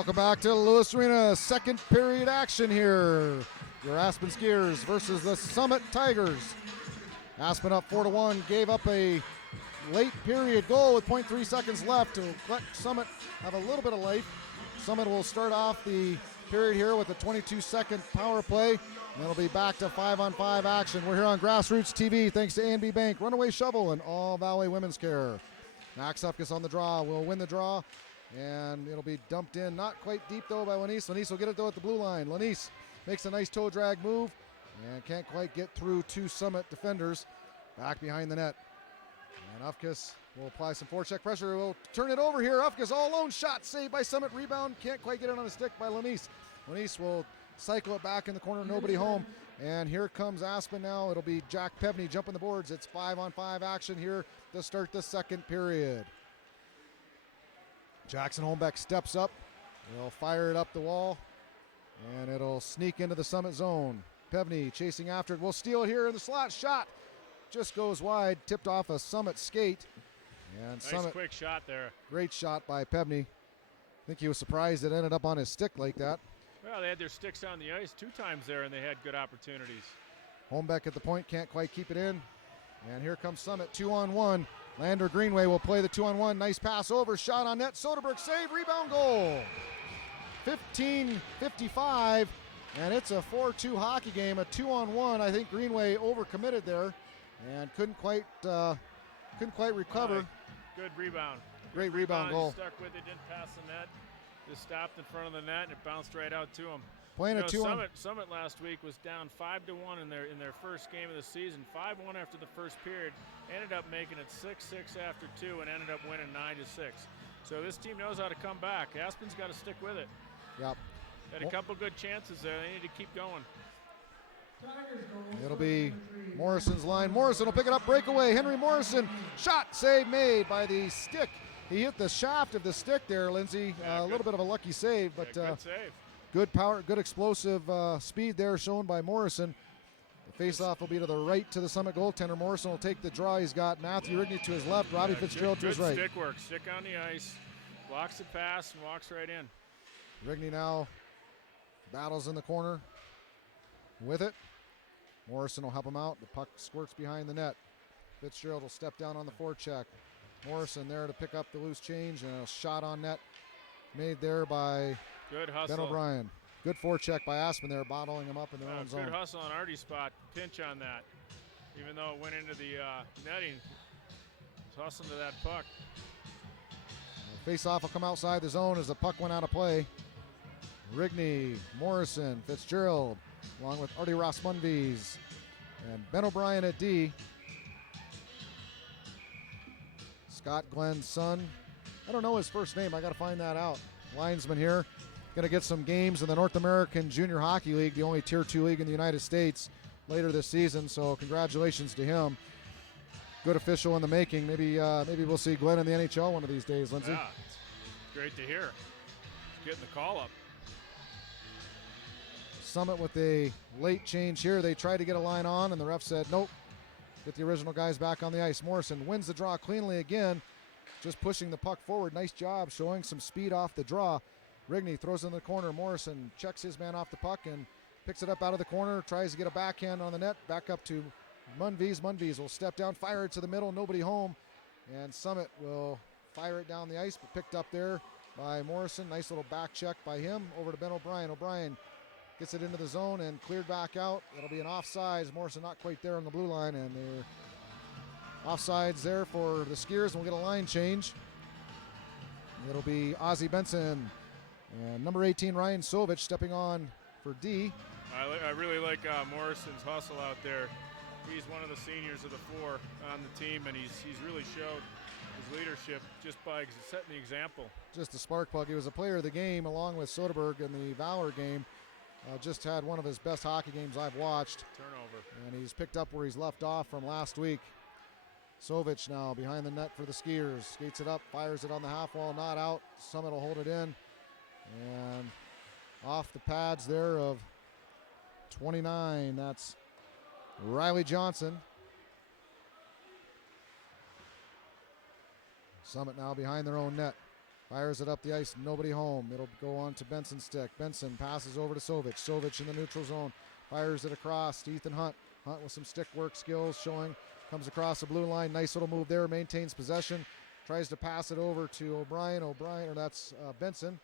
Welcome back to Lewis Arena. Second period action here. Your Aspen Skiers versus the Summit Tigers. Aspen up 4-1, gave up a late period goal with 0.3 seconds left to let Summit have a little bit of life. Summit will start off the period here with a 22-second power play, and it'll be back to 5-on-5 action. We're here on Grassroots TV thanks to A&B Bank, Runaway Shovel, and All Valley Women's Care. Max Upkus on the draw, will win the draw, and it'll be dumped in, not quite deep though by Lanice. Lanice will get it though at the blue line. Lanice makes a nice toe drag move and can't quite get through two Summit defenders. Back behind the net. And Upkus will apply some forecheck pressure. Will turn it over here. Upkus all alone. Shot saved by Summit. Rebound. Can't quite get it on a stick by Lanice. Lanice will cycle it back in the corner. Nobody home. And here comes Aspen now. It'll be Jack Pevney jumping the boards. It's 5-on-5 action here to start the second period. Jackson Holmbeck steps up. He'll fire it up the wall. And it'll sneak into the Summit zone. Pevney chasing after it. Will steal it here in the slot. Shot just goes wide. Tipped off a Summit skate. And nice Summit, quick shot there. great shot by Pevney. I think he was surprised it ended up on his stick like that. Well, they had their sticks on the ice 2 times there, and they had good opportunities. Holmbeck at the point, can't quite keep it in. And here comes Summit, 2-on-1. Lander Greenway will play the 2-on-1. Nice pass over, shot on net. Soderberg save, rebound, goal. 15:55, and it's a 4-2 hockey game, a 2-on-1. I think Greenway overcommitted there and couldn't quite recover. Good rebound. Great rebound goal. Stuck with it, didn't pass the net. Just stopped in front of the net, and it bounced right out to him. Playing a 2-on. Summit last week was down 5-1 in their first game of the season. 5-1 after the first period. Ended up making it 6-6 after 2, and ended up winning 9-6. So this team knows how to come back. Aspen's got to stick with it. Yep. Had a couple good chances there. They need to keep going. It'll be Morrison's line. Morrison will pick it up, breakaway. Henry Morrison, shot, save made by the stick. He hit the shaft of the stick there, Lindsay. Yeah, a little bit of a lucky save, but good save. good power, good explosive speed there shown by Morrison. The face-off will be to the right to the Summit goaltender. Morrison will take the draw. He's got Matthew Rigney to his left, Robbie Fitzgerald to his right. Good stick work. Stick on the ice, blocks the pass, and walks right in. Rigney now battles in the corner with it. Morrison will help him out. The puck squirts behind the net. Fitzgerald will step down on the forecheck. Morrison there to pick up the loose change, and a shot on net made there by Good hustle. Ben O'Brien. Good forecheck by Aspen there, bottling him up in their own zone. Good hustle on Artie's spot. Pinch on that. Even though it went into the netting, he's hustling to that puck. Face-off will come outside the zone as the puck went out of play. Rigney, Morrison, Fitzgerald, along with Artie Ross-Munvies, and Ben O'Brien at D. Scott Glenn's son. I don't know his first name. I got to find that out. Linesman here. Going to get some games in the North American Junior Hockey League, the only Tier 2 league in the United States, later this season. So congratulations to him. Good official in the making. Maybe we'll see Glenn in the NHL one of these days, Lindsay. Yeah, it's great to hear. He's getting the call up. Summit with a late change here. They tried to get a line on, and the ref said nope. Get the original guys back on the ice. Morrison wins the draw cleanly again, just pushing the puck forward. Nice job showing some speed off the draw. Rigney throws in the corner. Morrison checks his man off the puck and picks it up out of the corner, tries to get a backhand on the net. Back up to Munvies. Munvies will step down, fire it to the middle, nobody home, and Summit will fire it down the ice, but picked up there by Morrison. Nice little back check by him over to Ben O'Brien. O'Brien gets it into the zone and cleared back out. It'll be an offsides. Morrison not quite there on the blue line, and they're offsides there for the Skiers, and we'll get a line change. It'll be Ozzie Benson and number 18 Ryan Sovich stepping on for D. I really like Morrison's hustle out there. He's one of the seniors of the 4 on the team, and he's really showed his leadership just by setting the example. Just a spark plug. He was a player of the game along with Soderberg in the Valor game. Just had one of his best hockey games I've watched. Turnover. And he's picked up where he's left off from last week. Sovich now behind the net for the Skiers. Skates it up, fires it on the half wall, not out. Summit will hold it in. And off the pads there of 29, that's Riley Johnson. Summit now behind their own net. Fires it up the ice, nobody home. It'll go on to Benson's stick. Benson passes over to Sovic. Sovic in the neutral zone. Fires it across to Ethan Hunt. Hunt with some stick work skills showing. Comes across the blue line. Nice little move there. Maintains possession. Tries to pass it over to O'Brien. That's Benson.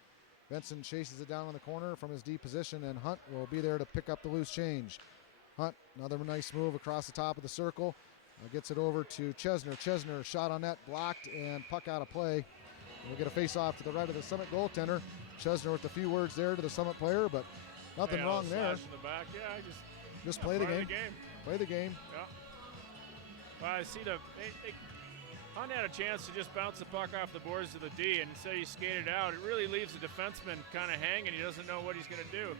Benson chases it down in the corner from his D position, and Hunt will be there to pick up the loose change. Hunt, another nice move across the top of the circle. Gets it over to Chesner. Chesner, shot on net, blocked, and puck out of play. We'll get a face-off to the right of the Summit goaltender. Chesner with a few words there to the Summit player, but nothing wrong there. In the back. Yeah, just play the game. Play the game. Yeah. Well, I see Hunt had a chance to just bounce the puck off the boards to the D, and instead he skated out. It really leaves the defenseman kind of hanging. He doesn't know what he's going to do.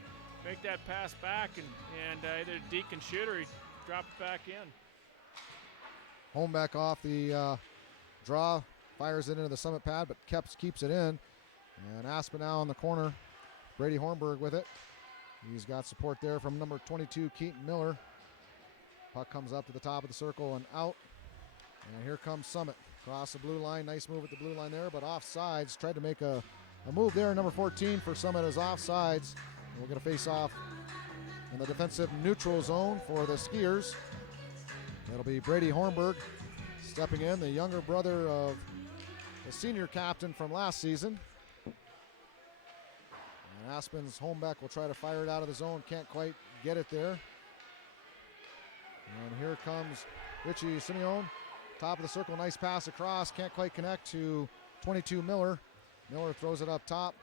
Make that pass back, and either D can shoot or he drop it back in. Home back off the draw. Fires it into the Summit pad, but keeps it in. And Aspen now in the corner. Brady Hornberg with it. He's got support there from number 22, Keaton Miller. Puck comes up to the top of the circle and out. And here comes Summit. Across the blue line. Nice move at the blue line there, but offsides. Tried to make a move there. Number 14 for Summit is offsides. And we'll get a face-off in the defensive neutral zone for the Skiers. That'll be Brady Hornberg stepping in, the younger brother of the senior captain from last season. And Aspen's homeback will try to fire it out of the zone. Can't quite get it there. And here comes Richie Simeone. Top of the circle, nice pass across. Can't quite connect to 22 Miller. Miller throws it up top.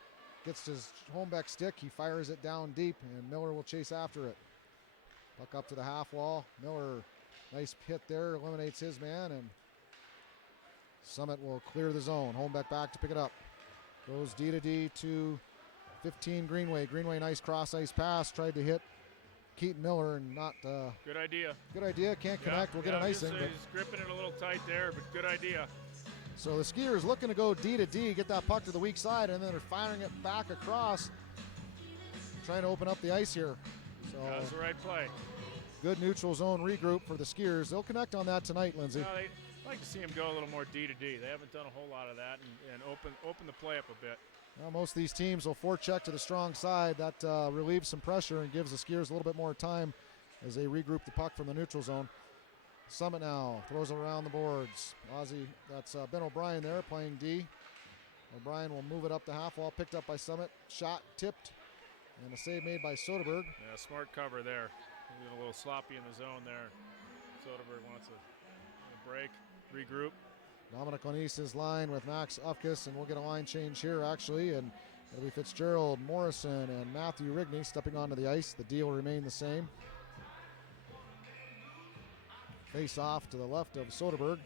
Gets his homeback stick. He fires it down deep, and Miller will chase after it. Puck up to the half wall. Miller, nice hit there. Eliminates his man, and Summit will clear the zone. Homeback back to pick it up. Goes D to D to 15 Greenway. Greenway, nice cross ice pass. Tried to hit Keaton Miller and not. Good idea. Good idea. Can't connect. We'll get an icing. He's gripping it a little tight there, but good idea. So the Skiers looking to go D to D, get that puck to the weak side, and then they're firing it back across, trying to open up the ice here. So that was the right play. Good neutral zone regroup for the Skiers. They'll connect on that tonight, Lindsay. I'd like to see him go a little more D to D. They haven't done a whole lot of that and open the play up a bit. Well, most of these teams will forecheck to the strong side. That relieves some pressure and gives the Skiers a little bit more time as they regroup the puck from the neutral zone. Summit now throws it around the boards. Ozzy, that's Ben O'Brien there playing D. O'Brien will move it up the half wall, picked up by Summit. Shot tipped, and a save made by Soderberg. Yeah, smart cover there. A little sloppy in the zone there. Soderberg wants a break, regroup. Dominic on East's line with Max Ufkis, and we'll get a line change here actually, and it'll be Fitzgerald, Morrison, and Matthew Rigney stepping onto the ice. The deal will remain the same. Face off to the left of Soderberg.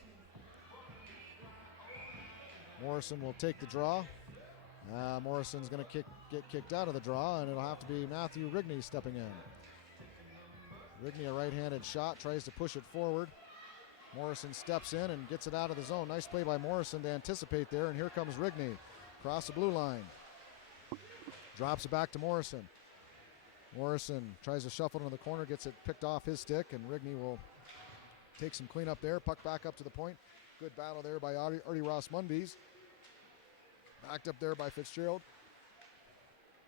Morrison will take the draw. Morrison's going to get kicked out of the draw, and it'll have to be Matthew Rigney stepping in. Rigney, a right-handed shot, tries to push it forward. Morrison steps in and gets it out of the zone. Nice play by Morrison to anticipate there, and here comes Rigney across the blue line. Drops it back to Morrison. Morrison tries to shuffle into the corner, gets it picked off his stick, and Rigney will take some cleanup there. Puck back up to the point. Good battle there by Artie Ross Mundies. Backed up there by Fitzgerald.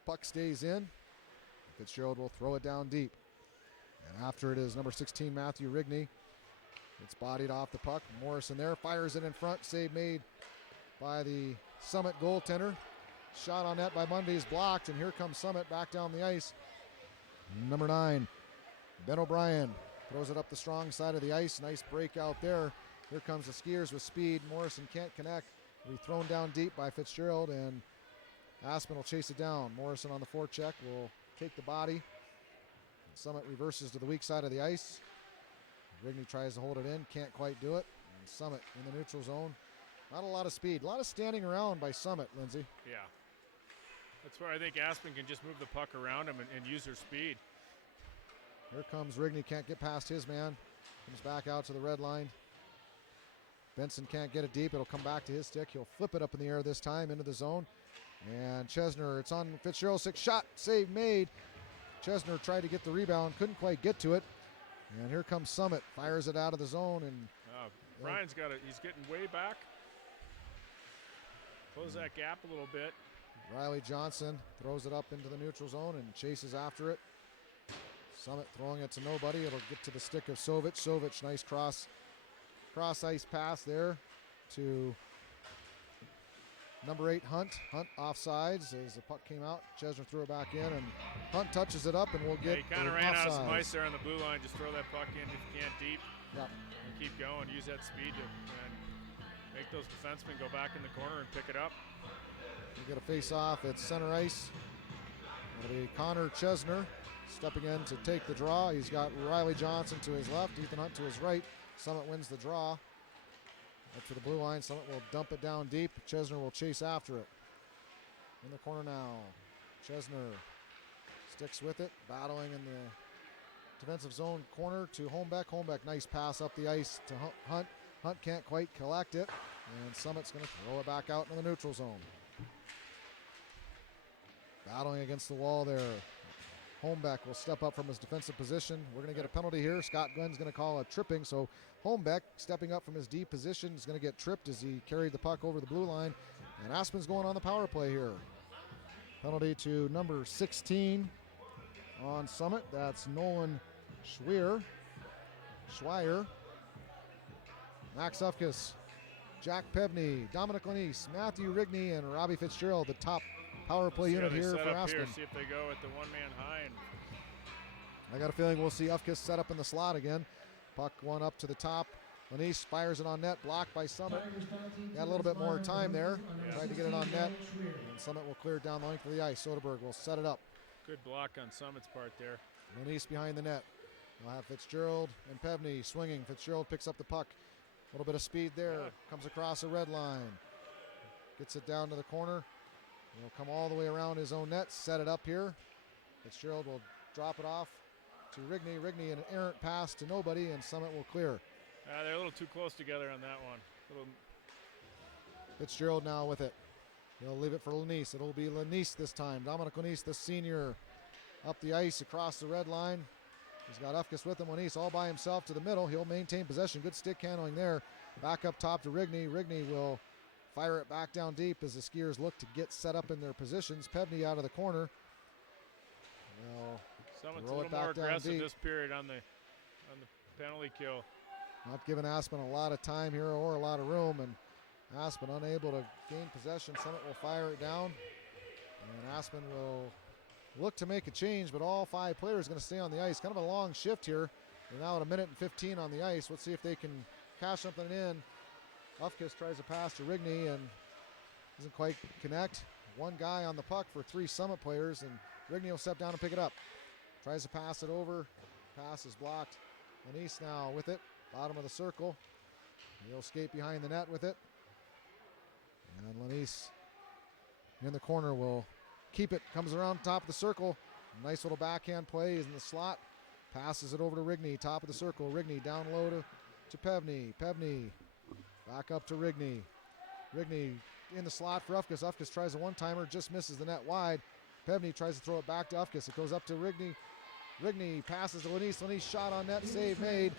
Puck stays in. Fitzgerald will throw it down deep. And after it is number 16, Matthew Rigney. It's bodied off the puck. Morrison there, fires it in front. Save made by the Summit goaltender. Shot on net by Mundies, blocked, and here comes Summit back down the ice. Number 9, Ben O'Brien. Throws it up the strong side of the ice. Nice break out there. Here comes the Skiers with speed. Morrison can't connect. Will be thrown down deep by Fitzgerald, and Aspen will chase it down. Morrison on the forecheck will take the body. Summit reverses to the weak side of the ice. Rigney tries to hold it in. Can't quite do it. And Summit in the neutral zone. Not a lot of speed. A lot of standing around by Summit, Lindsay. Yeah. That's where I think Aspen can just move the puck around him and use their speed. Here comes Rigney, can't get past his man. Comes back out to the red line. Benson can't get it deep. It'll come back to his stick. He'll flip it up in the air this time into the zone. And Chesner, it's on Fitzgerald. Shot, save made. Chesner tried to get the rebound, couldn't quite get to it. And here comes Summit, fires it out of the zone. And Brian's he's getting way back. close that gap a little bit. Riley Johnson throws it up into the neutral zone and chases after it. Summit throwing it to nobody. It'll get to the stick of Sovic. Sovic, nice cross ice pass there to number 8, Hunt. Hunt offsides as the puck came out. Chesner threw it back in, and Hunt touches it up, and we'll get he kind of ran out of some offsides. ice there on the blue line. Just throw that puck in if you can deep. Yep. And keep going. Use that speed to make those defensemen go back in the corner and pick it up. We get a face-off at center ice. It'll be Connor Chesner stepping in to take the draw. He's got Riley Johnson to his left, Ethan Hunt to his right. Summit wins the draw. Up to the blue line. Summit will dump it down deep. Chesner will chase after it. In the corner now. Chesner sticks with it, battling in the defensive zone corner to Holmbeck. Holmbeck, nice pass up the ice to Hunt. Hunt can't quite collect it, and Summit's going to throw it back out in the neutral zone. Battling against the wall there. Holmbeck will step up from his defensive position. We're going to get a penalty here. Scott Glenn's going to call a tripping, so Holmbeck, stepping up from his D position, is going to get tripped as he carried the puck over the blue line, and Aspen's going on the power play here. Penalty to number 16 on Summit. That's Nolan Schweier. Max Ufkes, Jack Pevney, Dominic Lanise, Matthew Rigney, and Robbie Fitzgerald, the top power play unit here for Aspen. See if they go at the one-man high. And I got a feeling we'll see Ufkes set up in the slot again. Puck one up to the top. Lanise fires it on net, blocked by Summit. Got a little bit more time there. Tried to get it on net, and Summit will clear it down the length of the ice. Soderberg will set it up. Good block on Summit's part there. Lanise behind the net. We'll have Fitzgerald and Pevney swinging. Fitzgerald picks up the puck. A little bit of speed there. Comes across the red line. Gets it down to the corner. He'll come all the way around his own net. Set it up here. Fitzgerald will drop it off to Rigney. Rigney, an errant pass to nobody, and Summit will clear. They're a little too close together on that one. Fitzgerald now with it. He'll leave it for Lanise. It'll be Lanise this time. Dominic Lanise, the senior, up the ice across the red line. He's got Ufkes with him. Lanise all by himself to the middle. He'll maintain possession. Good stick handling there. Back up top to Rigney. Rigney will fire it back down deep as the Skiers look to get set up in their positions. Pevney out of the corner. Summit's a little more aggressive this period on the penalty kill. Not giving Aspen a lot of time here or a lot of room, and Aspen unable to gain possession. Summit will fire it down, and Aspen will look to make a change, but all 5 players are going to stay on the ice. Kind of a long shift here. They're now at 1:15 minutes on the ice. Let's see if they can cash something in. Ufkes tries a pass to Rigney and doesn't quite connect. One guy on the puck for 3 Summit players, and Rigney will step down and pick it up. Tries to pass it over. Pass is blocked. Lanise now with it. Bottom of the circle. He'll skate behind the net with it. And Lanise in the corner will keep it. Comes around top of the circle. Nice little backhand play. He's in the slot. Passes it over to Rigney. Top of the circle. Rigney down low to Pevney. Pevney back up to Rigney. Rigney in the slot for Ufkes. Ufkes tries a one-timer. Just misses the net wide. Pevney tries to throw it back to Ufkes. It goes up to Rigney. Rigney passes to Lanise. Lanise shot on net. Save made.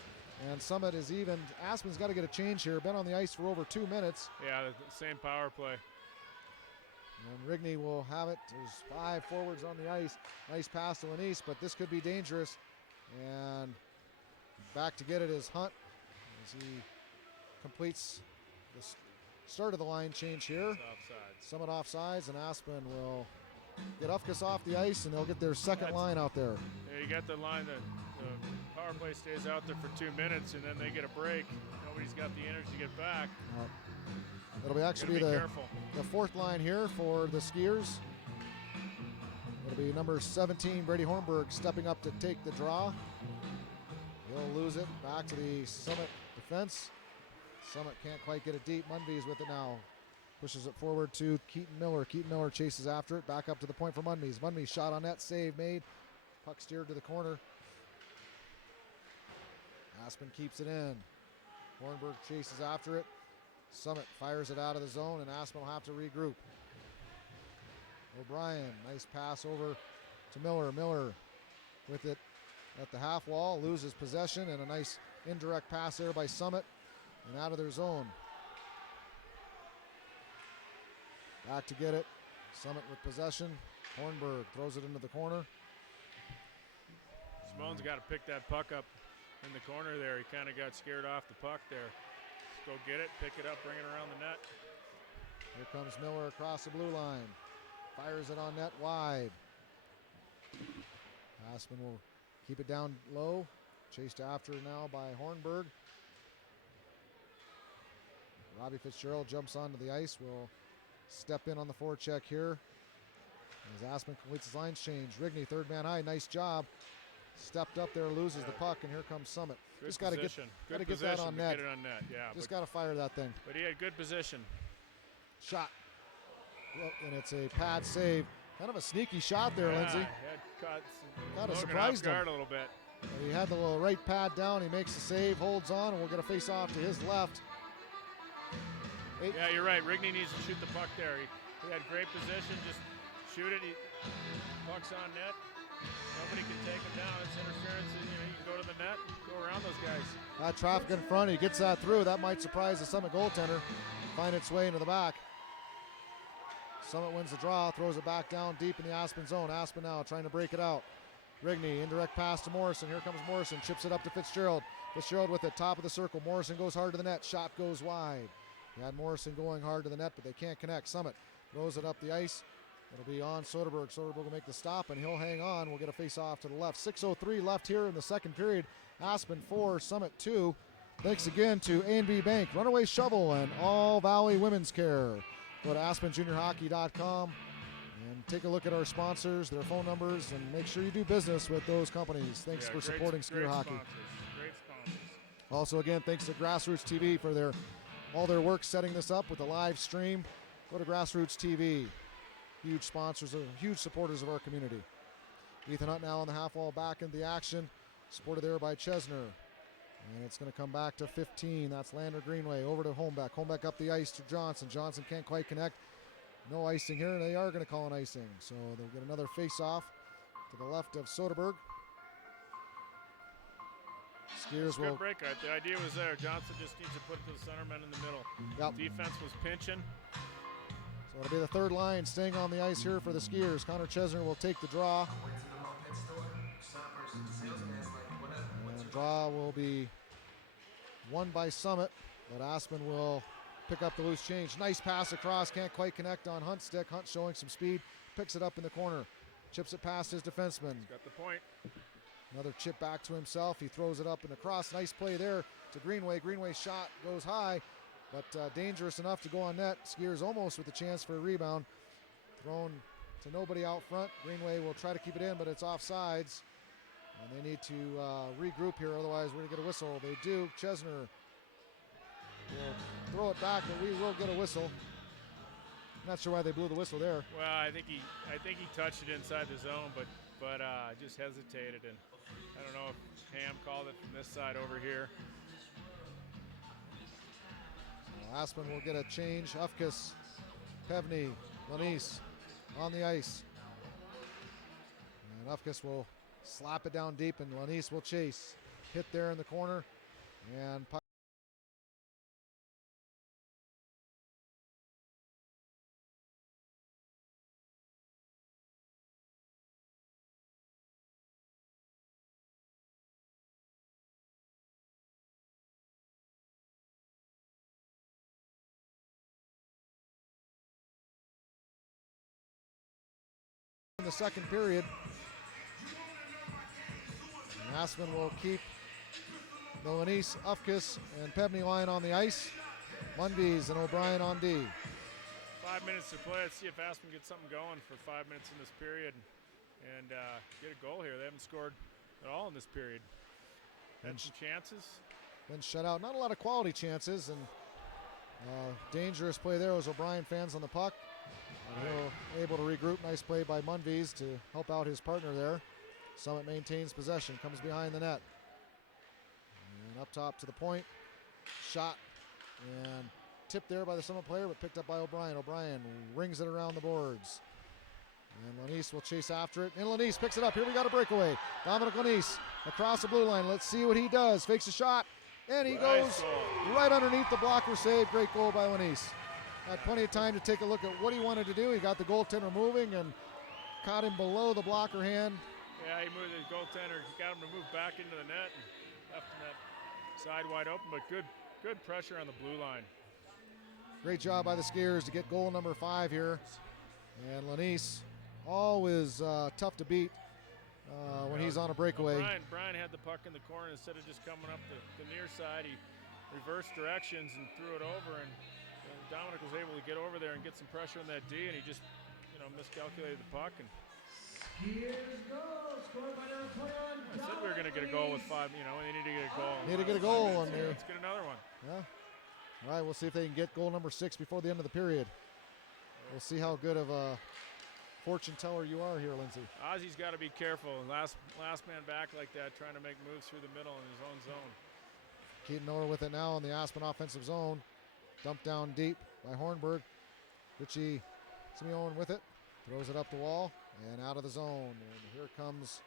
And Summit is even. Aspen's got to get a change here. Been on the ice for over 2 minutes. Yeah, the same power play. And Rigney will have it. There's 5 forwards on the ice. Nice pass to Lanise, but this could be dangerous. And back to get it is Hunt as he completes the start of the line change here. Summit offsides, and Aspen will get Ufkes off the ice, and they'll get their second line out there. Yeah, you got the line that the power play stays out there for 2 minutes, and then they get a break. Nobody's got the energy to get back. It'll be actually the 4th line here for the Skiers. It'll be number 17, Brady Hornberg, stepping up to take the draw. He'll lose it back to the Summit defense. Summit can't quite get it deep. Munby's with it now. Pushes it forward to Keaton Miller. Keaton Miller chases after it. Back up to the point for Munby's. Munby's shot on net. Save made. Puck steered to the corner. Aspen keeps it in. Hornberg chases after it. Summit fires it out of the zone, and Aspen will have to regroup. O'Brien, nice pass over to Miller. Miller with it at the half wall, loses possession, and a nice indirect pass there by Summit and out of their zone. Back to get it. Summit with possession. Hornberg throws it into the corner. Simone's got to pick that puck up in the corner there. He kind of got scared off the puck there. Let's go get it, pick it up, bring it around the net. Here comes Miller across the blue line. Fires it on net wide. Aspen will keep it down low. Chased after now by Hornberg. Robbie Fitzgerald jumps onto the ice. Will step in on the forecheck here. As Aspen completes his lines change. Rigney, third man high. Nice job. Stepped up there, loses the puck, and here comes Summit. Good Just got to get that on net. Get it on net, yeah. Just got to fire that thing. But he had good position. Shot. Well, and it's a pad save. Kind of a sneaky shot there, Lindsay. Kind of surprised him. A little bit. He had the little right pad down. He makes the save, holds on, and we'll get a face off to his left. Yeah, you're right. Rigney needs to shoot the puck there. He had great position. Just shoot it. Puck's on net. Nobody can take him down. It's interference. You can go to the net, go around those guys. That traffic in front. He gets that through. That might surprise the Summit goaltender. Find its way into the back. Summit wins the draw, throws it back down deep in the Aspen zone. Aspen now trying to break it out. Rigney, indirect pass to Morrison. Here comes Morrison, chips it up to Fitzgerald. Fitzgerald with it, top of the circle. Morrison goes hard to the net, shot goes wide. You had Morrison going hard to the net, but they can't connect. Summit throws it up the ice. It'll be on Soderberg. Soderberg will make the stop, and he'll hang on. We'll get a face-off to the left. 6:03 left here in the second period. Aspen 4, Summit 2. Thanks again to A&B Bank, Runaway Shovel, and All Valley Women's Care. Go to AspenJuniorHockey.com and take a look at our sponsors, their phone numbers, and make sure you do business with those companies. Thanks for supporting skier hockey. Great sponsors. Also, again, thanks to Grassroots TV for all their work setting this up with the live stream. Go to Grassroots TV. Huge sponsors, huge supporters of our community. Ethan Hunt now on the half wall back into the action. Supported there by Chesner. And it's going to come back to 15. That's Lander Greenway over to Holmbeck. Holmbeck up the ice to Johnson. Johnson can't quite connect. No icing here. They are going to call an icing. So they'll get another face-off to the left of Soderberg. Skiers will... Good break. The idea was there. Johnson just needs to put it to the centerman in the middle. Yep. Defense was pinching. So it'll be the third line staying on the ice here for the Skiers. Connor Chesner will take the draw. And draw will be won by Summit, but Aspen will pick up the loose change. Nice pass across, can't quite connect on Hunt's stick. Hunt showing some speed, picks it up in the corner, chips it past his defenseman. He's got the point. Another chip back to himself. He throws it up and across. Nice play there to Greenway. Greenway's shot goes high, but dangerous enough to go on net. Skiers almost with a chance for a rebound. Thrown to nobody out front. Greenway will try to keep it in, but it's offsides. And they need to regroup here, otherwise we're going to get a whistle. They do. Chesner will throw it back, but we will get a whistle. Not sure why they blew the whistle there. Well, I think he touched it inside the zone, but just hesitated, and I don't know if Ham called it from this side over here. So Aspen will get a change. Ufkes, Pevney, Lanise on the ice. And Ufkes will slap it down deep, and Lanise will chase. Hit there in the corner, and in the second period. And Aspen will keep the Lanise, Ufkes, and Pevney line on the ice. Munvies and O'Brien on D. 5 minutes to play. Let's see if Aspen gets something going for 5 minutes in this period and get a goal here. They haven't scored at all in this period. Had some chances. Been shut out. Not a lot of quality chances, and dangerous play there was O'Brien fans on the puck. Right. Able to regroup. Nice play by Munvies to help out his partner there. Summit maintains possession, comes behind the net. And up top to the point. Shot and tipped there by the Summit player, but picked up by O'Brien. O'Brien rings it around the boards. And Lanise will chase after it. And Lanise picks it up. Here we got a breakaway. Dominic Lanise across the blue line. Let's see what he does. Fakes a shot. And he goes right underneath the blocker save. Great goal by Lanise. Had plenty of time to take a look at what he wanted to do. He got the goaltender moving and caught him below the blocker hand. Yeah, he moved the goaltender, got him to move back into the net and left the net side wide open, but good pressure on the blue line. Great job by the Skiers to get goal number 5 here. And Lanise, always tough to beat when he's on a breakaway. Brian had the puck in the corner. Instead of just coming up the near side, he reversed directions and threw it over, and Dominic was able to get over there and get some pressure on that D, and he just miscalculated the puck. And Skiers goal, scored by number 21. I said we were going to get a goal with 5. We need to get a goal. Need to get a goal. Let's get another one. Yeah. All right, we'll see if they can get goal number 6 before the end of the period. We'll see how good of a fortune teller you are here, Lindsay. Ozzy's got to be careful. Last man back like that, trying to make moves through the middle in his own zone. Keaton Miller with it now in the Aspen offensive zone. Dumped down deep by Hornberg. Richie Simeone with it. Throws it up the wall and out of the zone. And here comes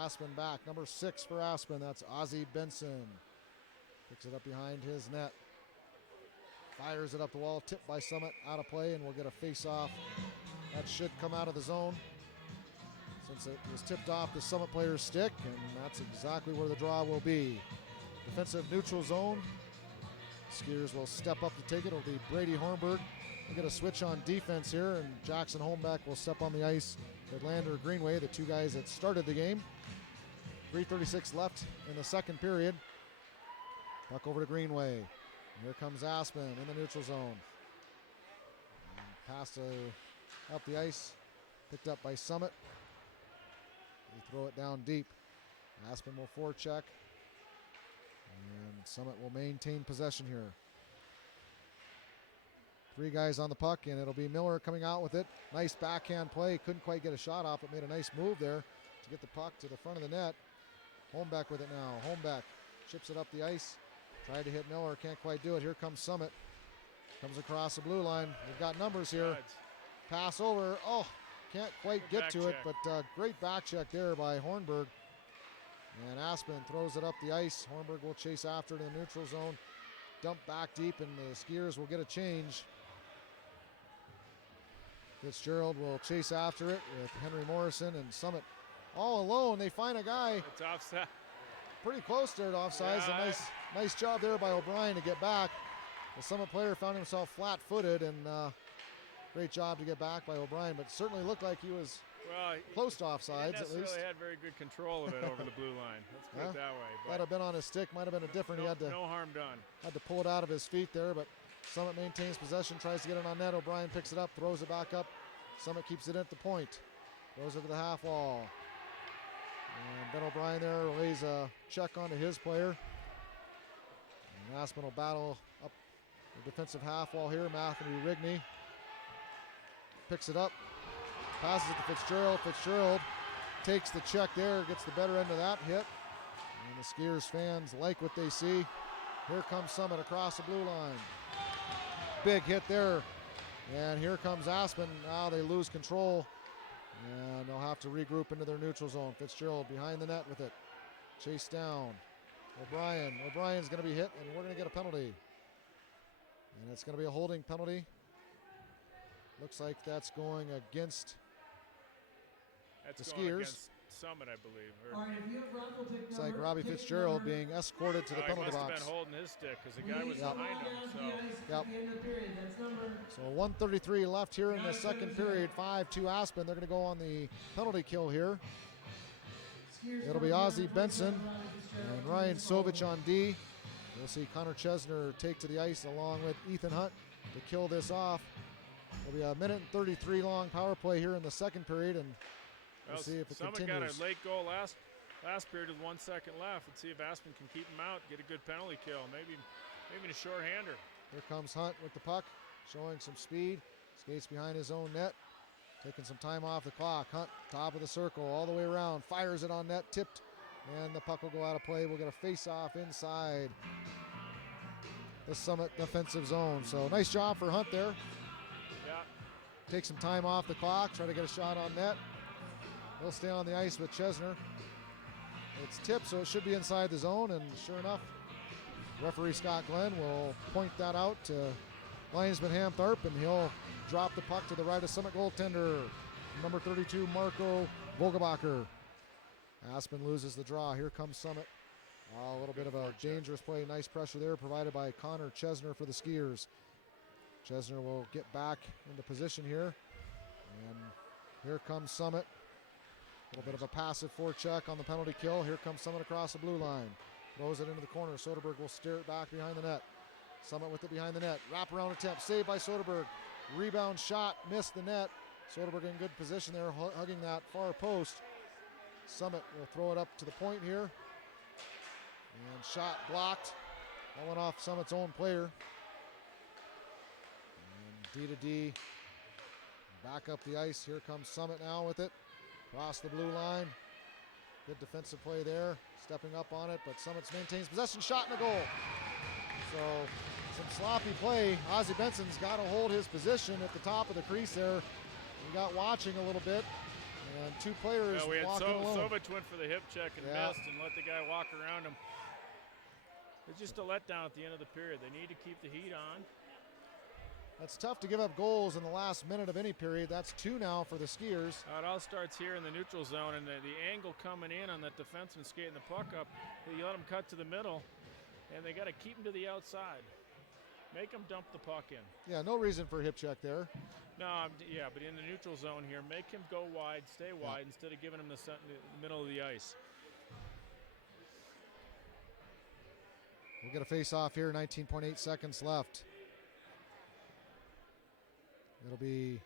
Aspen back. Number 6 for Aspen. That's Ozzy Benson. Picks it up behind his net. Fires it up the wall. Tipped by Summit. Out of play, and we'll get a face-off. That should come out of the zone. Since it was tipped off the Summit player's stick, and that's exactly where the draw will be. Defensive neutral zone. Skiers will step up to take it. It'll be Brady Hornberg. We'll get a switch on defense here, and Jackson Holmbeck will step on the ice with Lander Greenway, the 2 guys that started the game. 3:36 left in the second period. Puck over to Greenway. Here comes Aspen in the neutral zone. And pass up the ice, picked up by Summit. They throw it down deep. Aspen will forecheck. And Summit will maintain possession here. 3 guys on the puck, and it'll be Miller coming out with it. Nice backhand play. Couldn't quite get a shot off, but made a nice move there to get the puck to the front of the net. Holmbeck with it now. Holmbeck chips it up the ice. Tried to hit Miller, can't quite do it. Here comes Summit. Comes across the blue line. We've got numbers here. Pass over. Oh, can't quite get to it, but great back check there by Hornberg. And Aspen throws it up the ice. Hornberg will chase after it in the neutral zone. Dump back deep, and the Skiers will get a change. Fitzgerald will chase after it with Henry Morrison, and Summit all alone. They find a guy. It's offside. Pretty close there to offsides. Yeah. A nice job there by O'Brien to get back. The Summit player found himself flat-footed, and great job to get back by O'Brien, but certainly looked like he was close to offsides, at least. He necessarily had very good control of it over the blue line. Let's put it that way. Might have been on his stick, might have been a different. No harm done. Had to pull it out of his feet there, but Summit maintains possession, tries to get it on net. O'Brien picks it up, throws it back up. Summit keeps it at the point. Throws it to the half wall. And Ben O'Brien there lays a check onto his player. And Aspen will battle up the defensive half wall here. Matthew Rigney picks it up, passes it to Fitzgerald. Fitzgerald takes the check there, gets the better end of that hit. And the Skiers fans like what they see. Here comes Summit across the blue line. Big hit there. And here comes Aspen. Now they lose control. And they'll have to regroup into their neutral zone. Fitzgerald behind the net with it. Chased down. O'Brien. O'Brien's going to be hit, and we're going to get a penalty. And it's going to be a holding penalty. Looks like that's going against the Skiers. Summit, I believe. All right, if you have Rock, we'll take It's number, like Robbie take Fitzgerald number. being escorted to the penalty He must box. have been holding his stick because the guy was Please behind come him. on So. down to the ice Yep. at the end of the period. That's number. So 1:33 left here in the second period. 5-2 Aspen. They're going to go on the penalty kill here. Skiers It'll be number Ozzy 27, Benson Robbie Fitzgerald. and Ryan Sovich on D. We'll see Connor Chesner take to the ice along with Ethan Hunt to kill this off. It'll be a 1:33 long power play here in the second period, and we'll see if it Summit continues. got a late goal last period with 1 second left. Let's see if Aspen can keep him out, get a good penalty kill, maybe a shorthander. Here comes Hunt with the puck, showing some speed. Skates behind his own net, taking some time off the clock. Hunt, top of the circle, all the way around, fires it on net, tipped, and the puck will go out of play. We'll get a face-off inside the Summit defensive zone. So nice job for Hunt there. Yeah. Take some time off the clock, try to get a shot on net. He'll stay on the ice with Chesner. It's tipped, so it should be inside the zone, and sure enough, referee Scott Glenn will point that out to linesman Hamtharp, and he'll drop the puck to the right of Summit goaltender, number 32, Marco Vogelbacher. Aspen loses the draw. Here comes Summit. A little bit of a dangerous play. Nice pressure there provided by Connor Chesner for the Skiers. Chesner will get back into position here. And here comes Summit. A little bit of a passive forecheck on the penalty kill. Here comes Summit across the blue line. Throws it into the corner. Soderberg will steer it back behind the net. Summit with it behind the net. Wraparound attempt. Saved by Soderberg. Rebound shot. Missed the net. Soderberg in good position there, hugging that far post. Summit will throw it up to the point here. And shot blocked. That went off Summit's own player. And D2D. Back up the ice. Here comes Summit now with it. Across the blue line. Good defensive play there. Stepping up on it, but Summit maintains possession. Shot and a goal. So some sloppy play. Ozzie Benson's got to hold his position at the top of the crease there. He got watching a little bit. And two players walking alone. Sovic went for the hip check and missed and let the guy walk around him. It's just a letdown at the end of the period. They need to keep the heat on. That's tough to give up goals in the last minute of any period. That's 2 now for the Skiers. It all starts here in the neutral zone, and the angle coming in on that defenseman skating the puck up, you let them cut to the middle, and they got to keep them to the outside. Make them dump the puck in. Yeah, no reason for a hip check there. No, but in the neutral zone here, make him go wide, stay wide, instead of giving him the middle of the ice. We'll get a face-off here, 19.8 seconds left. It'll be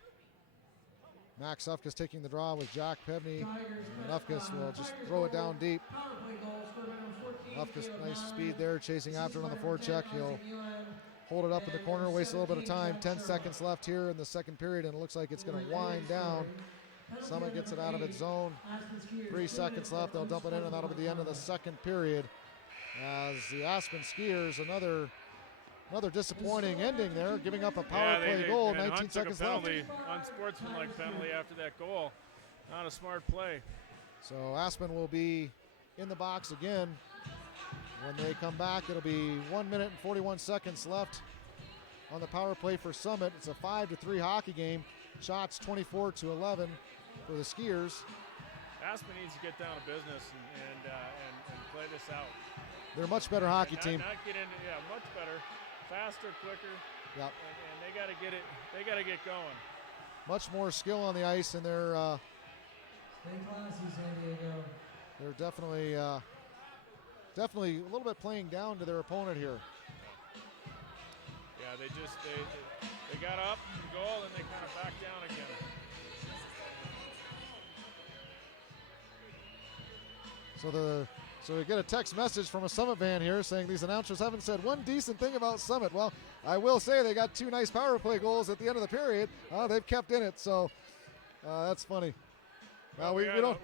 Max Ufkus taking the draw with Jack Pevney. And Ufkus will just throw it down deep. Ufkus, nice speed there, chasing after it on the forecheck. He'll hold it up in the corner, waste a little bit of time. 10 seconds left here in the second period, and it looks like it's going to wind down. Summit gets it out of its zone. 3 seconds left. They'll dump it in, and that'll be the end of the second period. As the Aspen Skiers, another disappointing ending there, giving up a power play goal. 19 seconds left. Unsportsmanlike penalty after that goal. Not a smart play. So Aspen will be in the box again. When they come back, it'll be 1 minute and 41 seconds left on the power play for Summit. It's a 5-3 hockey game. Shots 24-11 for the Skiers. Aspen needs to get down to business and play this out. They're a much better hockey team. Not get into, much better, faster, quicker. Yep. And they got to get it. They got to get going. Much more skill on the ice, and they're Stay classy, San Diego. they're definitely a little bit playing down to their opponent here. Yeah, they got up and goal, and they kind of back down again. So we get a text message from a Summit fan here saying these announcers haven't said one decent thing about Summit. Well, I will say they got 2 nice power play goals at the end of the period. They've kept in it, so that's funny. We don't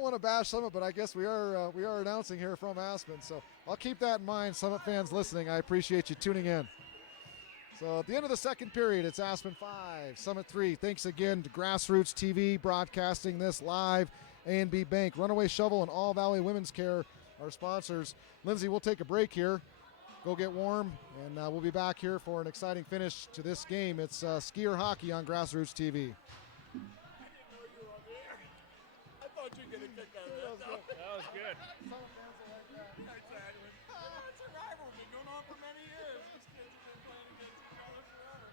want to bash Summit, but I guess we are announcing here from Aspen. So I'll keep that in mind, Summit fans listening. I appreciate you tuning in. So at the end of the second period, it's Aspen 5, Summit 3. Thanks again to Grassroots TV broadcasting this live. A&B Bank, Runaway Shovel, and All Valley Women's Care are sponsors. Lindsay, we'll take a break here. Go get warm, and we'll be back here for an exciting finish to this game. It's Skier Hockey on Grassroots TV. I thought you were going to kick out of that. That was good. It's a rivalry going on for many years. These kids have been playing against each other forever.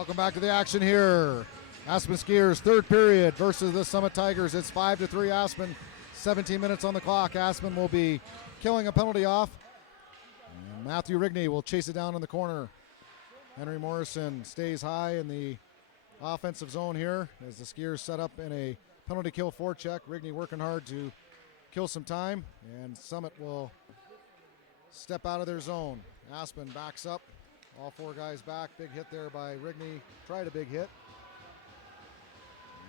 Welcome back to the action here. Aspen Skiers, third period versus the Summit Tigers. It's 5-3 Aspen. 17 minutes on the clock. Aspen will be killing a penalty off. And Matthew Rigney will chase it down in the corner. Henry Morrison stays high in the offensive zone here as the Skiers set up in a penalty kill forecheck. Rigney working hard to kill some time, and Summit will step out of their zone. Aspen backs up. All four guys back. Big hit there by Rigney. Tried a big hit.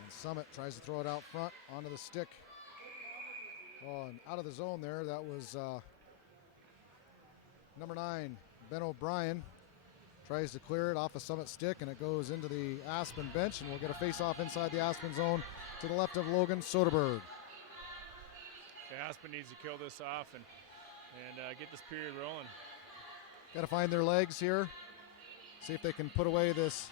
And Summit tries to throw it out front onto the stick. Oh, and out of the zone there. That was number 9, Ben O'Brien. Tries to clear it off a Summit stick, and it goes into the Aspen bench, and we'll get a face-off inside the Aspen zone to the left of Logan Soderberg. Yeah, Aspen needs to kill this off and get this period rolling. Got to find their legs here. See if they can put away this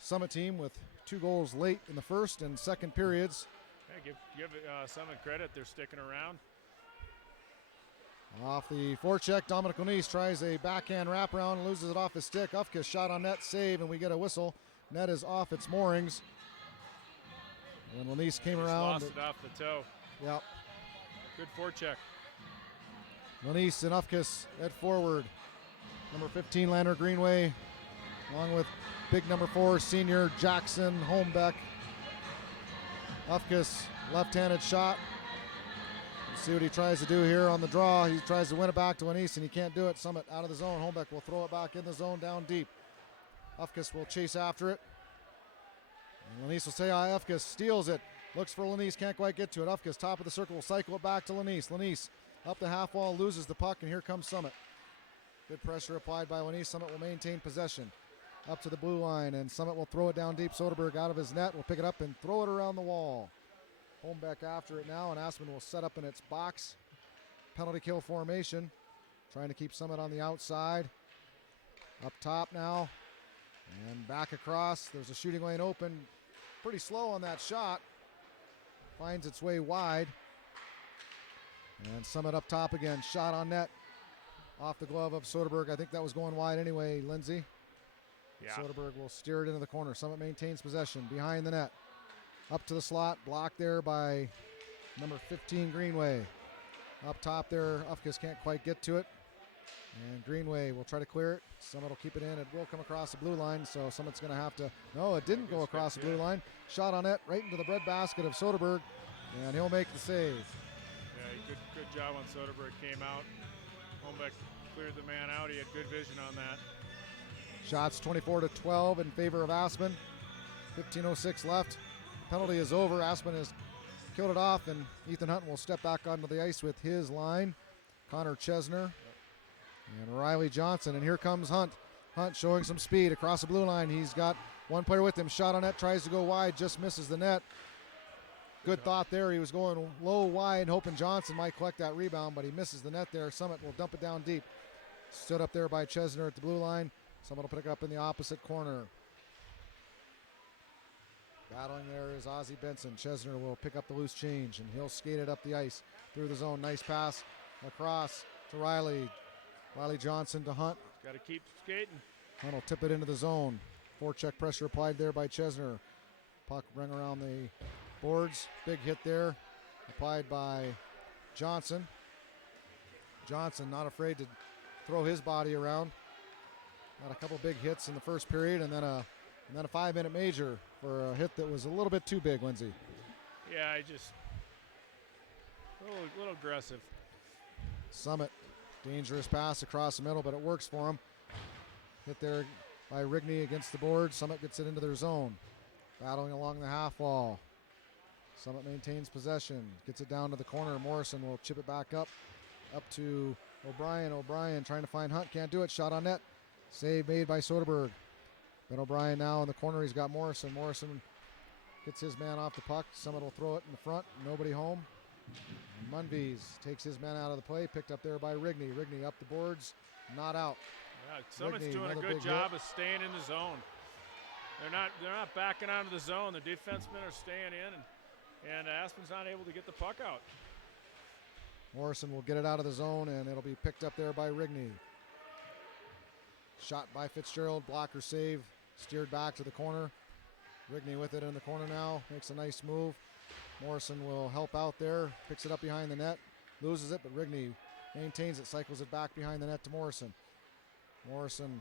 Summit team with 2 goals late in the first and second periods. Yeah, give Summit credit. They're sticking around. Off the forecheck, Dominic O'Neese tries a backhand wraparound and loses it off his stick. Ufkus shot on net, save, and we get a whistle. Net is off its moorings. When O'Neese came around. Lost it off the toe. Yep. Good forecheck. O'Neese and Ufkus head forward. Number 15, Lander Greenway, along with big number 4, senior Jackson Holmbeck. Ufkus, left-handed shot. Let's see what he tries to do here on the draw. He tries to win it back to O'Neese, and he can't do it. Summit out of the zone. Holmbeck will throw it back in the zone down deep. Ufkus will chase after it. And O'Neese will say, Ufkus steals it. Looks for Lanise, can't quite get to it. Ufkus, top of the circle, will cycle it back to Lanise. Lanise up the half wall, loses the puck, and here comes Summit. Good pressure applied by Lanise. Summit will maintain possession. Up to the blue line, and Summit will throw it down deep. Soderberg out of his net will pick it up and throw it around the wall. Holmbeck after it now, and Aspen will set up in its box. Penalty kill formation. Trying to keep Summit on the outside. Up top now. And back across. There's a shooting lane open. Pretty slow on that shot. Finds its way wide. And Summit up top again. Shot on net. Off the glove of Soderberg. I think that was going wide anyway, Lindsay. Yeah. Soderberg will steer it into the corner. Summit maintains possession behind the net. Up to the slot, blocked there by number 15, Greenway. Up top there, Ufkus can't quite get to it. And Greenway will try to clear it. Summit will keep it in. It will come across the blue line, so Summit's going to have to... No, it didn't go across the blue line. Shot on it right into the breadbasket of Soderberg, and he'll make the save. Yeah, good job when Soderberg came out. Holmbeck cleared the man out. He had good vision on that. Shots 24-12 in favor of Aspen. 15:06 left. Penalty is over. Aspen has killed it off, and Ethan Hunt will step back onto the ice with his line. Connor Chesner and Riley Johnson, and here comes Hunt. Hunt showing some speed across the blue line. He's got one player with him. Shot on net, tries to go wide, just misses the net. Good thought there. He was going low, wide, hoping Johnson might collect that rebound, but he misses the net there. Summit will dump it down deep. Stood up there by Chesner at the blue line. Summit will pick it up in the opposite corner. Battling there is Ozzie Benson. Chesner will pick up the loose change, and he'll skate it up the ice through the zone. Nice pass across to Riley. Riley Johnson to Hunt. Got to keep skating. Hunt will tip it into the zone. Forecheck pressure applied there by Chesner. Puck rung around the boards. Big hit there applied by Johnson. Johnson not afraid to throw his body around. Got a couple big hits in the first period, and then a 5-minute major for a hit that was a little bit too big, Lindsay. Yeah, I just a little aggressive. Summit, dangerous pass across the middle, but it works for him. Hit there by Rigney against the board. Summit gets it into their zone. Battling along the half wall. Summit maintains possession. Gets it down to the corner. Morrison will chip it back up to O'Brien. O'Brien trying to find Hunt. Can't do it. Shot on net. Save made by Soderberg. Ben O'Brien now in the corner. He's got Morrison. Morrison gets his man off the puck. Summit will throw it in the front. Nobody home. Munvies takes his man out of the play. Picked up there by Rigney. Rigney up the boards. Not out. Yeah, Summit's Rigney, doing a another good big job hit. of staying in the zone. They're not backing out of the zone. The defensemen are staying in, and Aspen's not able to get the puck out. Morrison will get it out of the zone, and it'll be picked up there by Rigney. Shot by Fitzgerald. Blocker save Steered back to the corner. Rigney with it in the corner now. Makes a nice move. Morrison will help out there. Picks it up behind the net. Loses it, but Rigney maintains it. Cycles it back behind the net to Morrison. Morrison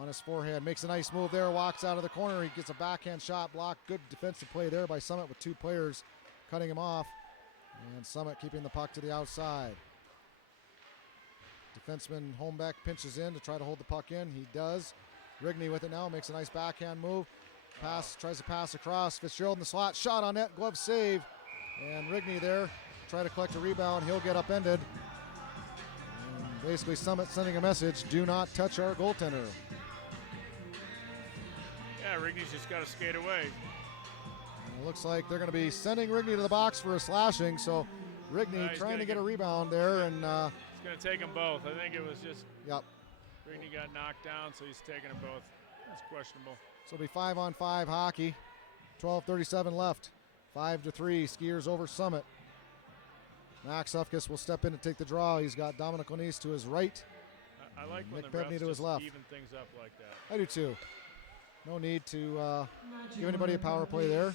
on his forehand. Makes a nice move there. Walks out of the corner. He gets a backhand shot blocked. Good defensive play there by Summit with two players cutting him off. And Summit keeping the puck to the outside. Defenseman Holmbeck pinches in to try to hold the puck in. He does. Rigney with it now. Makes a nice backhand move. Pass, tries to pass across. Fitzgerald in the slot. Shot on net. Glove save. And Rigney there. Try to collect a rebound. He'll get upended. And basically Summit sending a message. Do not touch our goaltender. Yeah, Rigney's just got to skate away. And it looks like they're going to be sending Rigney to the box for a slashing. So Rigney trying to get a rebound there. And it's going to take them both. I think it was just yep. Rigney got knocked down, so he's taking them both. That's questionable. So it'll be 5-on-5 hockey. 12:37 left. 5-3. Skiers over Summit. Max Ufkes will step in to take the draw. He's got Dominic Onise to his right. I like when Nick the Pevney refs to his just left. even things up like that. I do too. No need to give anybody a power play there.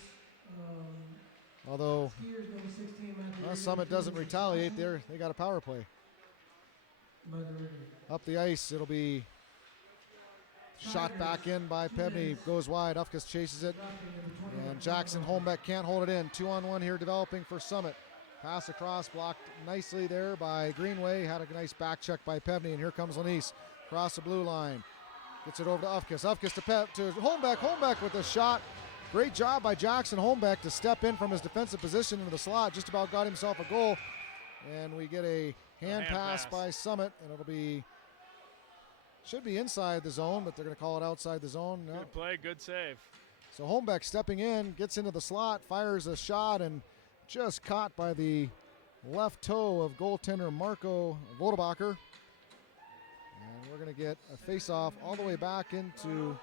Although Summit doesn't retaliate there, they got a power play. Up the ice, it'll be shot back in by Pevney. Goes wide. Ufkes chases it. And Jackson Holmbeck can't hold it in. 2-on-1 here developing for Summit. Pass across, blocked nicely there by Greenway. Had a nice back check by Pevney, and here comes Lanise. Across the blue line. Gets it over to Ufkes. Ufkes to Holmbeck. Holmbeck with the shot. Great job by Jackson Holmbeck to step in from his defensive position into the slot. Just about got himself a goal. And we get a hand pass by Summit, and it'll be, should be inside the zone, but they're going to call it outside the zone. No. Good play, good save. So Holmbeck stepping in, gets into the slot, fires a shot, and just caught by the left toe of goaltender Marco Vodebacher. And we're going to get a face-off all the way back into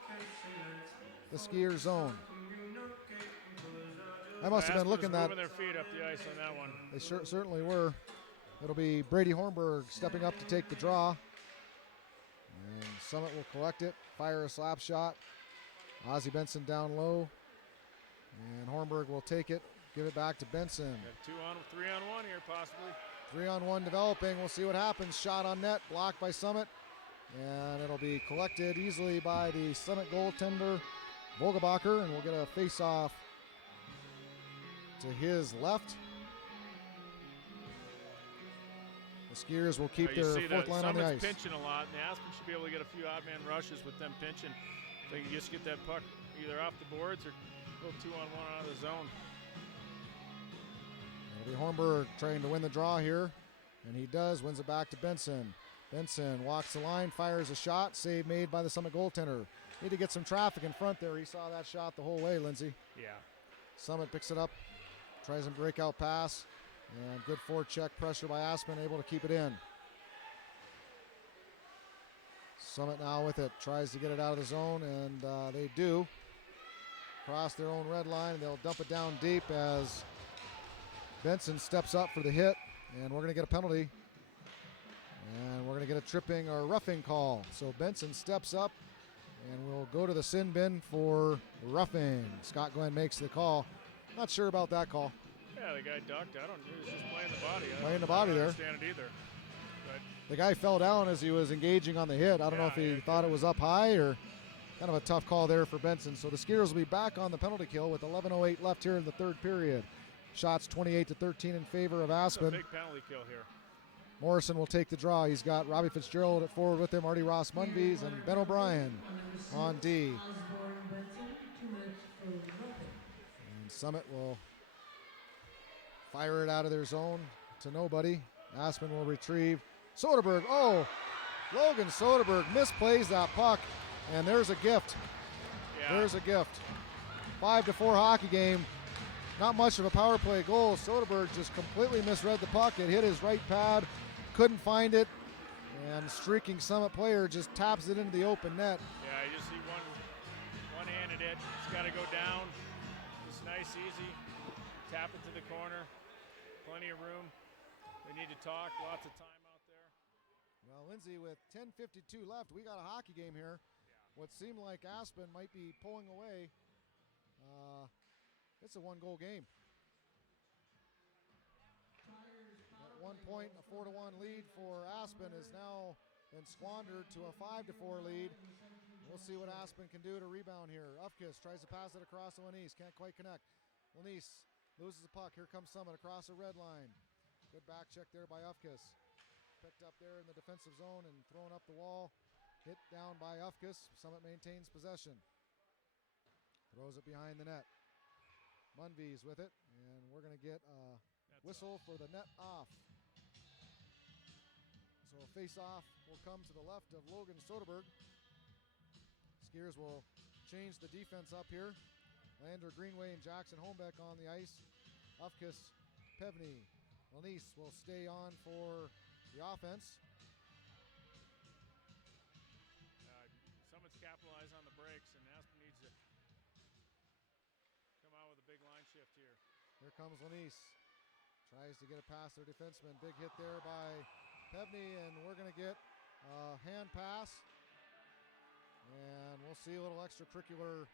the Skier zone. I must have been looking that. Moving their feet up the ice on that one. They certainly were. It'll be Brady Hornberg stepping up to take the draw. And Summit will collect it, fire a slap shot. Ozzie Benson down low. And Hornberg will take it, give it back to Benson. Got 3-on-1 here possibly. 3-on-1 developing. We'll see what happens. Shot on net, blocked by Summit. And it'll be collected easily by the Summit goaltender, Vogelbacher. And we'll get a face-off to his left. The Skiers will keep their fourth line on the ice. Summit's pinching a lot, and the Aspen should be able to get a few odd-man rushes with them pinching. If they can just get that puck either off the boards or go 2-on-1 out of the zone. It'll be Hornberg trying to win the draw here, and he does. Wins it back to Benson. Benson walks the line, fires a shot. Save made by the Summit goaltender. Need to get some traffic in front there. He saw that shot the whole way, Lindsay. Yeah. Summit picks it up, tries a breakout pass, and good forecheck pressure by Aspen, able to keep it in. Summit now with it, tries to get it out of the zone, and they do. Cross their own red line, they'll dump it down deep as Benson steps up for the hit, and we're going to get a penalty. And we're going to get a tripping or roughing call. So Benson steps up, and we'll go to the sin bin for roughing. Scott Glenn makes the call. Not sure about that call. Yeah, the guy ducked. He was just playing the body. Playing the body there. I don't understand it either. But the guy fell down as he was engaging on the hit. I don't know if he thought it was up high or kind of a tough call there for Benson. So the Skiers will be back on the penalty kill with 11:08 left here in the third period. Shots 28-13 in favor of Aspen. Big penalty kill here. Morrison will take the draw. He's got Robbie Fitzgerald at forward with him, Artie Ross Munvies, and Ben O'Brien on D. And Summit will fire it out of their zone to nobody. Aspen will retrieve. Soderberg, Logan Soderberg misplays that puck, and there's a gift. Yeah. There's a gift. 5-4 hockey game. Not much of a power play goal. Soderberg just completely misread the puck. It hit his right pad, couldn't find it, and streaking Summit player just taps it into the open net. Yeah, you just see one-handed it. It's got to go down. Just nice, easy. Tap it to the corner. Plenty of room. They need to talk. Lots of time out there. Well, Lindsay, with 10:52 left, we got a hockey game here. what seemed like Aspen might be pulling away. It's a 1-goal game. At one point, a 4-1 lead for Aspen has now been squandered to a 5-4 lead. We'll see what Aspen can do to rebound here. Ufkis tries to pass it across to Lanise, can't quite connect. Lanise loses the puck. Here comes Summit across the red line. Good back check there by Ufkis. Picked up there in the defensive zone and thrown up the wall. Hit down by Ufkis. Summit maintains possession. Throws it behind the net. Munvy's with it, and we're going to get a whistle for the net off. So a face-off will come to the left of Logan Soderberg. Skiers will change the defense up here. Lander, Greenway, and Jackson Holmbeck on the ice. Ufkis, Pevney, Lanise will stay on for the offense. Summit's capitalized on the breaks, and Aspen needs to come out with a big line shift here. Here comes Lanise. Tries to get it past their defenseman. Big hit there by Pevney, and we're going to get a hand pass. And we'll see a little extracurricular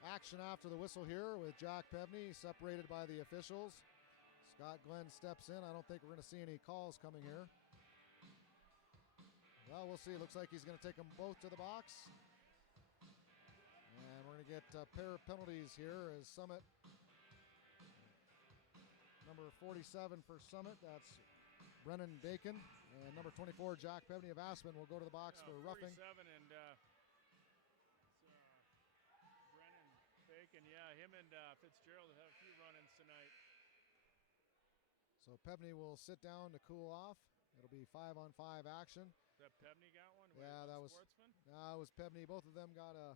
action after the whistle here with Jack Pevney separated by the officials. Scott Glenn steps in. I don't think we're going to see any calls coming here. Well, we'll see. Looks like he's going to take them both to the box. And we're going to get a pair of penalties here as Summit. Number 47 for Summit, that's Brennan Bacon. And number 24, Jack Pevney of Aspen, will go to the box for roughing. 47 and Brennan Bacon. Yeah, him and Fitzgerald have a few run-ins tonight. So Pevney will sit down to cool off. It'll be 5-on-5 action. That Pevney got one? Yeah, that was. Sportsman? No, it was Pevney. Both of them got a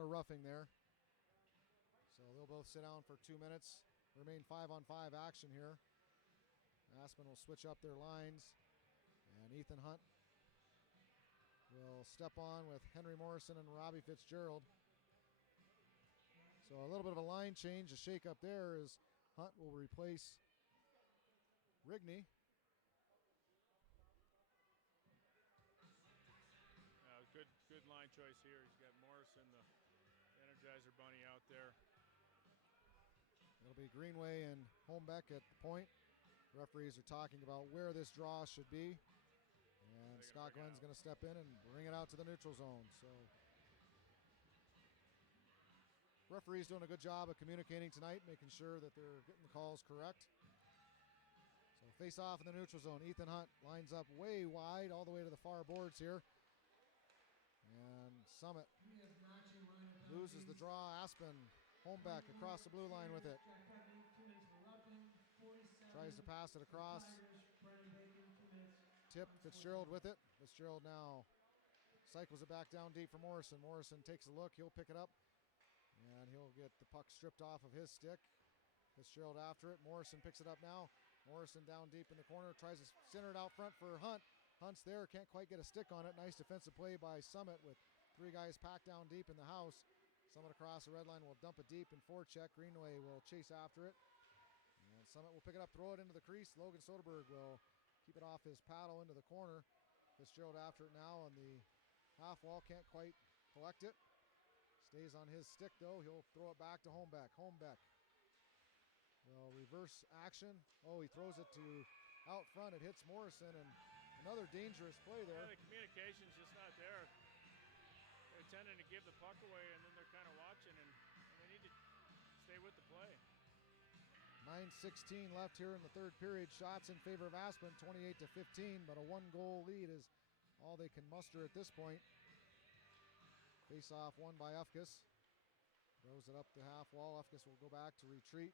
roughing there. So they'll both sit down for 2 minutes. Remain 5-on-5 action here. Aspen will switch up their lines, and Ethan Hunt will step on with Henry Morrison and Robbie Fitzgerald. So a little bit of a line change, a shake up there as Hunt will replace Rigney. Good line choice here. He's got Morrison, the Energizer Bunny, out there. It'll be Greenway and Holmbeck at the point. Referees are talking about where this draw should be. And Scott Glenn's going to step in and bring it out to the neutral zone. So referees doing a good job of communicating tonight, making sure that they're getting the calls correct. So face off in the neutral zone. Ethan Hunt lines up way wide all the way to the far boards here. And Summit loses the draw. Aspen, Holmbeck across the blue line with it. Tries to pass it across. Tip, Fitzgerald with it. Fitzgerald now cycles it back down deep for Morrison. Morrison takes a look. He'll pick it up. And he'll get the puck stripped off of his stick. Fitzgerald after it. Morrison picks it up now. Morrison down deep in the corner. Tries to center it out front for Hunt. Hunt's there, can't quite get a stick on it. Nice defensive play by Summit with 3 guys packed down deep in the house. Summit across the red line will dump it deep in forecheck. Greenway will chase after it. And Summit will pick it up, throw it into the crease. Logan Soderberg will keep it off his paddle into the corner. Fitzgerald after it now on the half wall, can't quite collect it. Stays on his stick though. He'll throw it back to Holmbeck. Holmbeck will reverse action. Oh, he throws it to out front. It hits Morrison, and another dangerous play there. Yeah, the communication's just not there. They're tending to give the puck away, and then they're kind of watching, and they need to stay with the play. 9:16 left here in the third period. Shots in favor of Aspen, 28-15, but a 1-goal lead is all they can muster at this point. Face-off won by Ufkis. Throws it up the half wall. Ufkis will go back to retreat.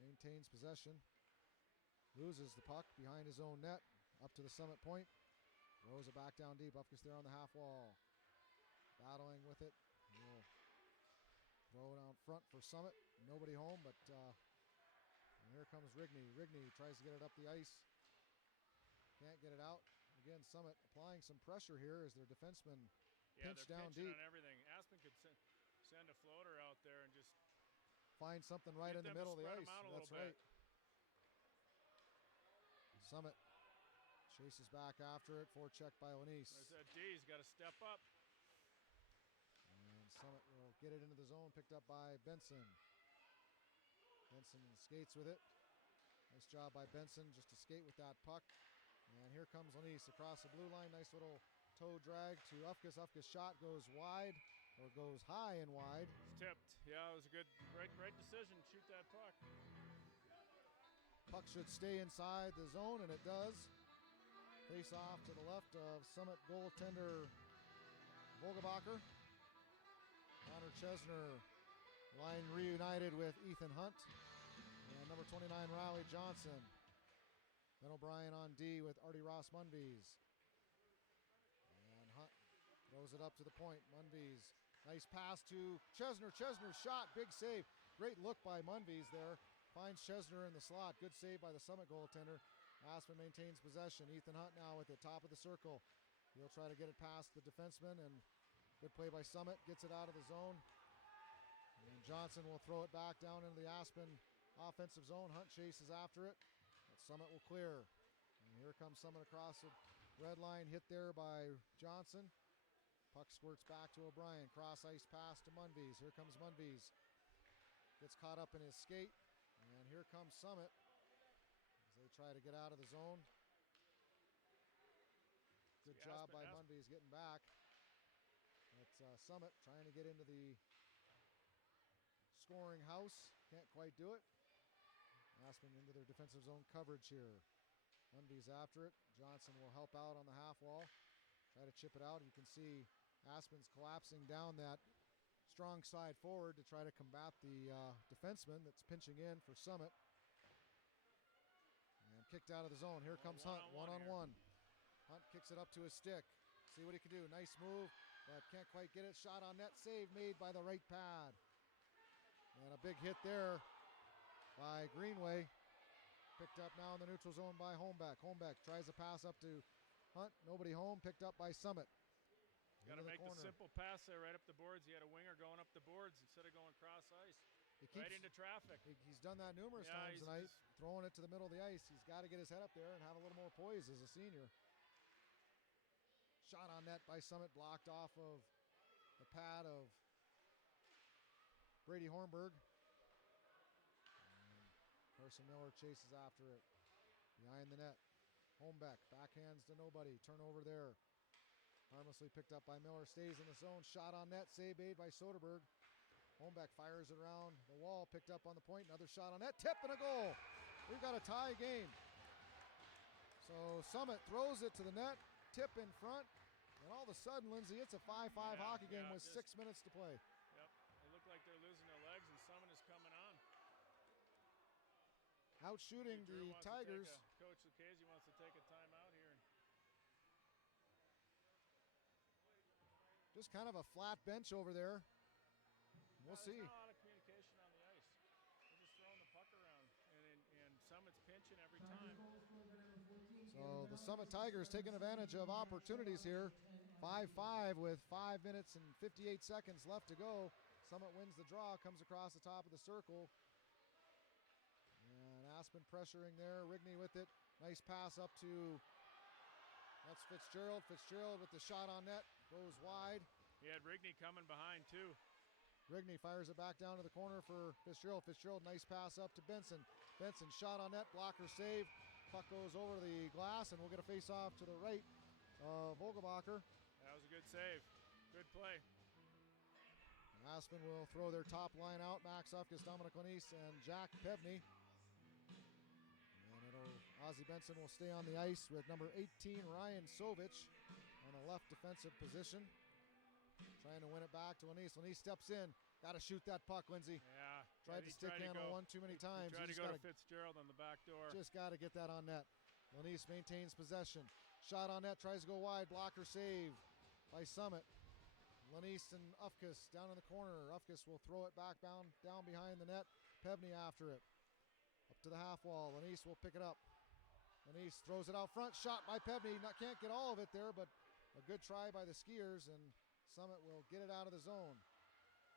Maintains possession. Loses the puck behind his own net. Up to the Summit point. Throws it back down deep. Ufkis there on the half wall. Battling with it. He'll throw it out front for Summit. Nobody home, but and here comes Rigney. Rigney tries to get it up the ice. Can't get it out. Again, Summit applying some pressure here as their defenseman pinch down deep. On everything. Aspen could send a floater out there and just find something right in the middle of the ice. That's right. Summit chases back after it. Forecheck by Lanise. There's that D. He's got to step up. get it into the zone, picked up by Benson. Benson skates with it. Nice job by Benson just to skate with that puck. And here comes Lanise across the blue line. Nice little toe drag to Ufkes. Ufkes' shot goes wide, or goes high and wide. It's tipped. Yeah, it was a good, right decision. Shoot that puck. Puck should stay inside the zone, and it does. Face off to the left of Summit goaltender Vogelbacher. Connor Chesner line reunited with Ethan Hunt. And number 29, Riley Johnson. Ben O'Brien on D with Artie Ross Munvies. And Hunt throws it up to the point. Munvies, nice pass to Chesner. Chesner's shot, big save. Great look by Munvies there. Finds Chesner in the slot. Good save by the Summit goaltender. Aspen maintains possession. Ethan Hunt now at the top of the circle. He'll try to get it past the defenseman, and good play by Summit. Gets it out of the zone. And Johnson will throw it back down into the Aspen offensive zone. Hunt chases after it. But Summit will clear. And here comes Summit across the red line. Hit there by Johnson. Puck squirts back to O'Brien. Cross ice pass to Munvies. Here comes Munvies. Gets caught up in his skate. And here comes Summit as they try to get out of the zone. Good job by Munvies getting back. That's Summit trying to get into the scoring house. Can't quite do it. Aspen into their defensive zone coverage here. Munvies after it. Johnson will help out on the half wall. Try to chip it out. You can see Aspen's collapsing down that strong side forward to try to combat the defenseman that's pinching in for Summit. And kicked out of the zone. Here comes Hunt, one-on-one. Hunt kicks it up to his stick. See what he can do. Nice move, but can't quite get it. Shot on net, save made by the right pad. And a big hit there by Greenway. Picked up now in the neutral zone by Holmbeck. Holmbeck tries to pass up to Hunt. Nobody home. Picked up by Summit. Got to make the simple pass there right up the boards. He had a winger going up the boards instead of going cross ice. Right into traffic. He's done that numerous times tonight, throwing it to the middle of the ice. He's got to get his head up there and have a little more poise as a senior. Shot on net by Summit, blocked off of the pad of Brady Hornberg. Carson Miller chases after it. Behind the net. Holmbeck, backhands to nobody. Turnover there. Harmlessly picked up by Miller, stays in the zone. Shot on net, save made by Soderberg. Holmbeck fires it around the wall, picked up on the point. Another shot on net, tip and a goal. We've got a tie game. So Summit throws it to the net, tip in front, and all of a sudden, Lindsay, it's a 5-5 hockey game with 6 minutes to play. Yep, they look like they're losing their legs, and Summit is coming on. Out shooting the Tigers. Coach Lucchese wants to take a timeout here. Just kind of a flat bench over there. We'll see. There's not a lot of communication on the ice. They're just throwing the puck around, and Summit's pinching every time. So the Summit Tigers taking advantage of opportunities here. 5-5 with 5 minutes and 58 seconds left to go. Summit wins the draw, comes across the top of the circle. And Aspen pressuring there. Rigney with it. Nice pass up to, that's Fitzgerald. Fitzgerald with the shot on net. Goes wide. He had Rigney coming behind too. Rigney fires it back down to the corner for Fitzgerald. Fitzgerald, nice pass up to Benson. Benson shot on net, blocker save. Puck goes over the glass, and we'll get a face-off to the right of Vogelbacher. That was a good save. Good play. Aspen will throw their top line out. Max Ufkes, Dominic Lanise, and Jack Pevney. And Ozzie Benson will stay on the ice with number 18, Ryan Sovich, on the left defensive position. Trying to win it back to Lanise. Lanise steps in. Got to shoot that puck, Lindsay. Yeah. Tried to stick handle one too many times. Tried to go to Fitzgerald on the back door. Just got to get that on net. Lanise maintains possession. Shot on net, tries to go wide. Blocker save by Summit. Lanise and Ufkes down in the corner. Ufkes will throw it back down behind the net. Pevney after it. Up to the half wall. Lanise will pick it up. Lanise throws it out front. Shot by Pevney. Can't get all of it there, but a good try by the Skiers, and Summit will get it out of the zone.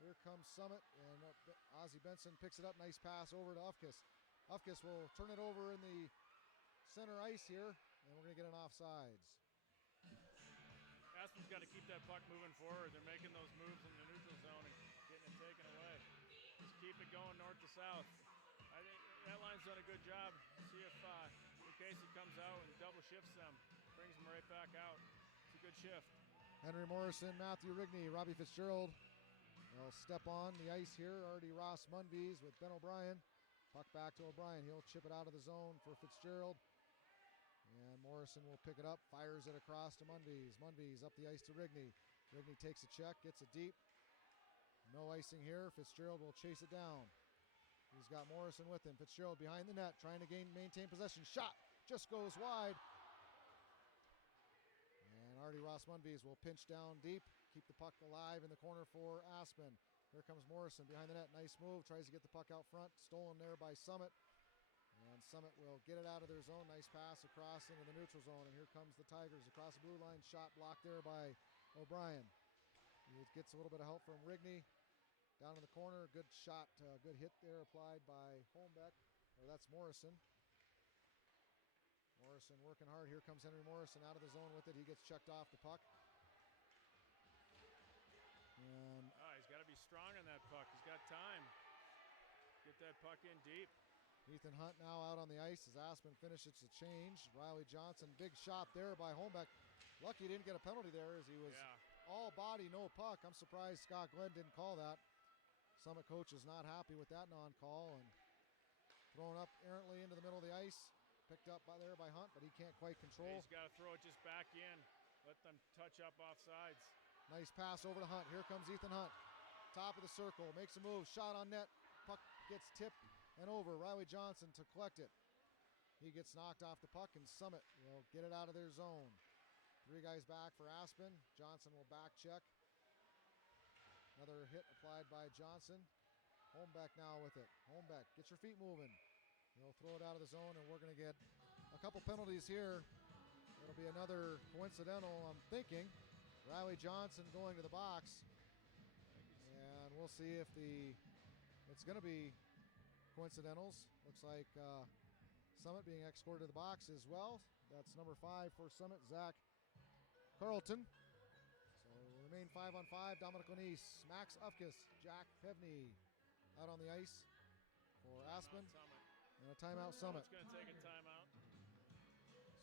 Here comes Summit, and Ozzie Benson picks it up. Nice pass over to Ufkes. Ufkes will turn it over in the center ice here, and we're going to get an offsides. Aspen's got to keep that puck moving forward. They're making those moves in the neutral zone and getting keep it going north to south. I think that line's done a good job. See if Casey comes out and double shifts them, brings them right back out. It's a good shift. Henry Morrison, Matthew Rigney, Robbie Fitzgerald. They'll step on the ice here. Already Ross Munvies with Ben O'Brien. Puck back to O'Brien. He'll chip it out of the zone for Fitzgerald. And Morrison will pick it up, fires it across to Munvies. Munvies up the ice to Rigney. Rigney takes a check, gets it deep. No icing here. Fitzgerald will chase it down. He's got Morrison with him. Fitzgerald behind the net, trying to maintain possession. Shot just goes wide. And Artie Ross Munvies will pinch down deep, keep the puck alive in the corner for Aspen. Here comes Morrison behind the net. Nice move. Tries to get the puck out front. Stolen there by Summit. And Summit will get it out of their zone. Nice pass across into the neutral zone. And here comes the Tigers across the blue line. Shot blocked there by O'Brien. He gets a little bit of help from Rigney. Down in the corner. Good shot. Good hit there applied by Holmbeck. Or that's Morrison. Morrison working hard. Here comes Henry Morrison out of the zone with it. He gets checked off the puck. And he's got to be strong on that puck. He's got time. Get that puck in deep. Ethan Hunt now out on the ice as Aspen finishes the change. Riley Johnson, big shot there by Holmbeck. Lucky he didn't get a penalty there as he was all body, no puck. I'm surprised Scott Glenn didn't call that. Summit coach is not happy with that non-call and thrown up errantly into the middle of the ice. Picked up there by Hunt, but he can't quite control. He's got to throw it just back in. Let them touch up off sides. Nice pass over to Hunt. Here comes Ethan Hunt. Top of the circle, makes a move, shot on net. Puck gets tipped and over. Riley Johnson to collect it. He gets knocked off the puck and Summit will get it out of their zone. 3 guys back for Aspen. Johnson will back check. Another hit applied by Johnson. Holmbeck now with it. Holmbeck, get your feet moving. He'll throw it out of the zone, and we're going to get a couple penalties here. It'll be another coincidental, I'm thinking. Riley Johnson going to the box. And we'll see if it's going to be coincidentals. Looks like Summit being escorted to the box as well. That's number 5 for Summit, Zach Carlton. So we'll remain 5-on-5. Dominic O'Neese, Max Ufkis, Jack Pevney out on the ice for Aspen. And a timeout, Summit. It's going to take a timeout.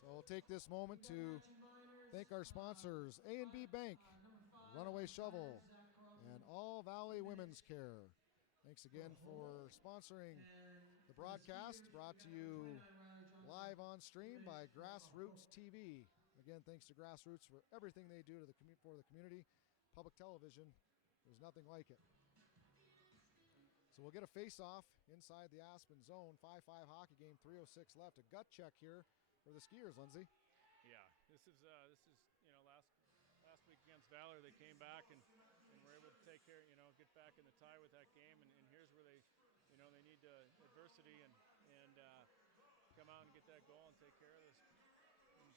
So we'll take this moment to thank our sponsors, A&B Bank, Runaway Shovel, and All Valley Women's Care. Thanks again for sponsoring the broadcast, brought to you live on stream by Grassroots TV. Again, thanks to Grassroots for everything they do for the community. Public television, there's nothing like it. So we'll get a face-off inside the Aspen zone. 5-5 hockey game, 3:06 left. A gut check here for the Skiers, Lindsay. Yeah, this is last week against Valor, they came back and were able to take care, get back in the tie with that game. And here's where they need adversity and come out and get that goal and take care of this. And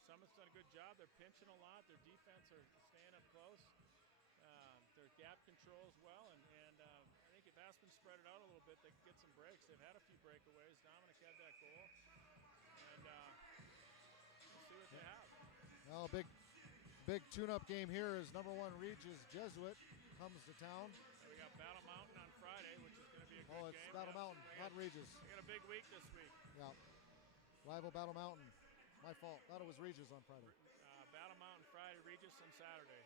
Summit's done a good job. They're pinching a lot. Their defense are staying up close. Their gap control as well, and I think if Aspen spread it out a little bit, they could get some breaks. They've had a few breakaways. Dominic had that goal, and we'll see what they have. Well, big tune-up game here is number 1 Regis Jesuit comes to town. So we got Battle Mountain on Friday, which is going to be a good game. Oh, it's Battle Mountain, not Regis. We got a big week this week. Yeah, rival Battle Mountain. My fault. Thought it was Regis on Friday. Battle Mountain Friday, Regis on Saturday.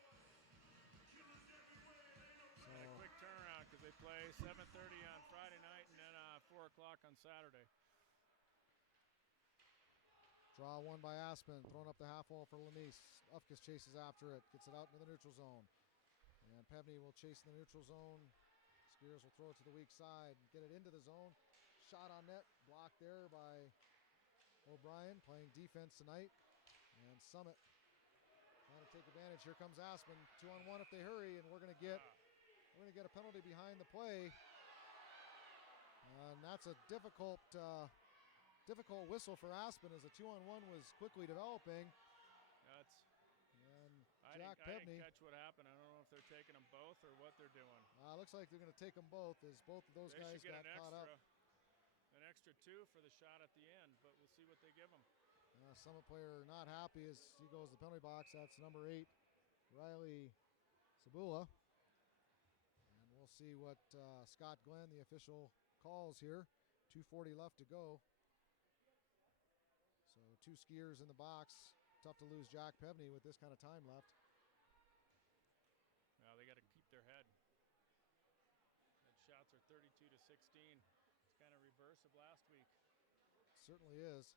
And a quick turnaround because they play 7:30 on Friday night and then 4 o'clock on Saturday. Draw one by Aspen, throwing up the half wall for Lanice. Ufkis chases after it, gets it out into the neutral zone. And Pevney will chase in the neutral zone. Skiers will throw it to the weak side, get it into the zone. Shot on net, blocked there by O'Brien, playing defense tonight. And Summit trying to take advantage. Here comes Aspen, 2-on-1 if they hurry, and we're going to get a penalty behind the play. And that's a difficult whistle for Aspen as a 2-on-1 was quickly developing. And Jack Pevney. I didn't catch what happened. I don't know if they're taking them both or what they're doing. Looks like they're going to take them both as both of those guys got caught up. An extra 2 for the shot at the end, but we'll see what they give them. Summit player not happy as he goes to the penalty box. That's number 8, Riley Sabula. And we'll We'll see what Scott Glenn, the official, calls here. 2:40 left to go. So 2 skiers in the box. Tough to lose Jack Pevney with this kind of time left. Now they got to keep their head. And shots are 32-16. It's kind of reverse of last week. Certainly is.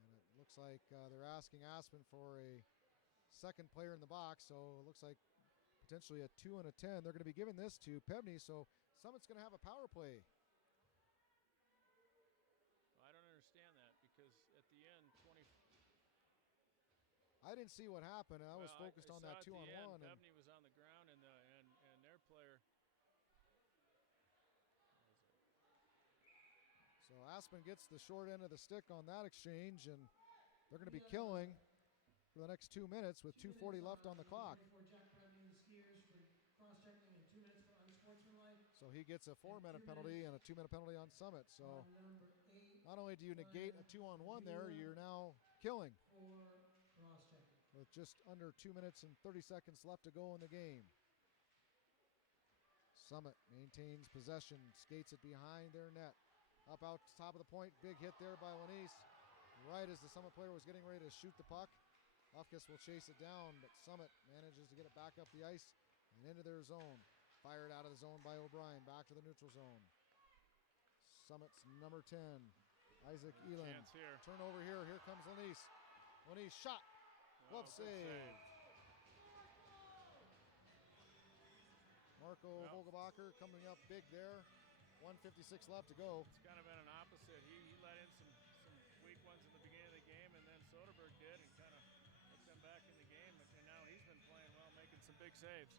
And it looks like they're asking Aspen for a second player in the box, so it looks like potentially a 2 and a 10. They're going to be giving this to Pevney, so Summit's going to have a power play. I don't understand that because at the end, 20. I didn't see what happened. I was focused on that 2-on-1. Pevney was on the ground, and their player. So Aspen gets the short end of the stick on that exchange, and they're going to be killing for the next 2 minutes with 2:40 left on the clock. So he gets a 4-minute penalty and a 2-minute penalty on Summit. So not only do you negate a 2-on-1 there, you're now killing with just under 2 minutes and 30 seconds left to go in the game. Summit maintains possession, skates it behind their net. Up out top of the point, big hit there by Lanise. Right as the Summit player was getting ready to shoot the puck. Ufkus will chase it down, but Summit manages to get it back up the ice and into their zone. Fired out of the zone by O'Brien, back to the neutral zone. Summit's number 10, Isaac Elan. Turnover here, here comes Lanise. Lanise shot, glove save. Marco Vogelbacher coming up big there. 1:56 left to go. It's kind of been an opposite. He let in some weak ones in the beginning of the game, and then Soderberg did and kind of put them back in the game. And now he's been playing well, making some big saves.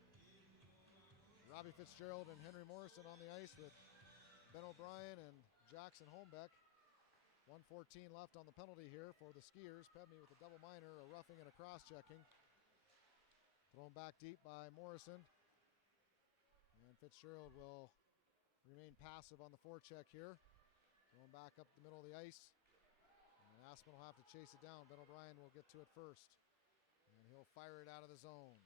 Robbie Fitzgerald and Henry Morrison on the ice with Ben O'Brien and Jackson Holmbeck. 1:14 left on the penalty here for the Skiers. Pevney with a double minor, a roughing and a cross-checking. Thrown back deep by Morrison. And Fitzgerald will remain passive on the forecheck here. Going back up the middle of the ice. And Aspen will have to chase it down. Ben O'Brien will get to it first. And he'll fire it out of the zone.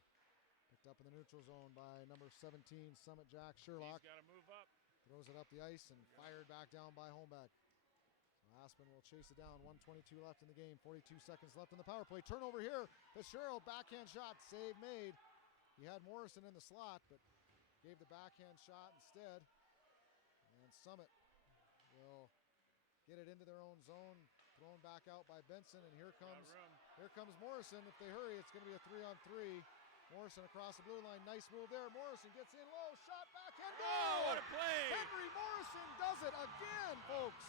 Picked up in the neutral zone by number 17, Summit Jack Sherlock. He's got to move up. Throws it up the ice and fired back down by Holmbeck. So Aspen will chase it down. 1:22 left in the game. 42 seconds left in the power play. Turnover here. Fitzgerald, backhand shot. Save made. He had Morrison in the slot, but gave the backhand shot instead. And Summit will get it into their own zone. Thrown back out by Benson, and here comes Morrison. If they hurry, it's going to be a 3-on-3. Morrison across the blue line. Nice move there. Morrison gets in low. Shot, backhand goal! Oh, what a play! Henry Morrison does it again, folks.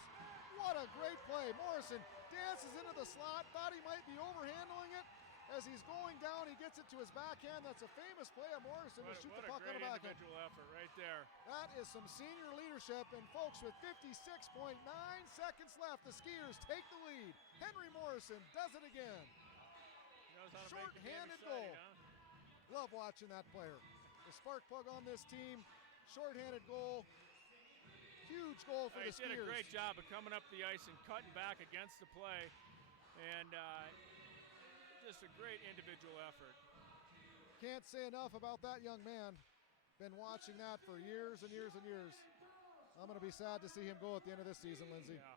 What a great play. Morrison dances into the slot. Thought he might be overhandling it. As he's going down, he gets it to his backhand. That's a famous play of Morrison to shoot the puck on the backhand. Individual effort right there. That is some senior leadership. And folks, with 56.9 seconds left, the Skiers take the lead. Henry Morrison does it again. Short-handed goal. Huh? Love watching that player. The spark plug on this team. Short-handed goal. Huge goal for the Skiers. He did a great job of coming up the ice and cutting back against the play. And just a great individual effort. Can't say enough about that young man. Been watching that for years and years and years. I'm going to be sad to see him go at the end of this season, Lindsay. Yeah.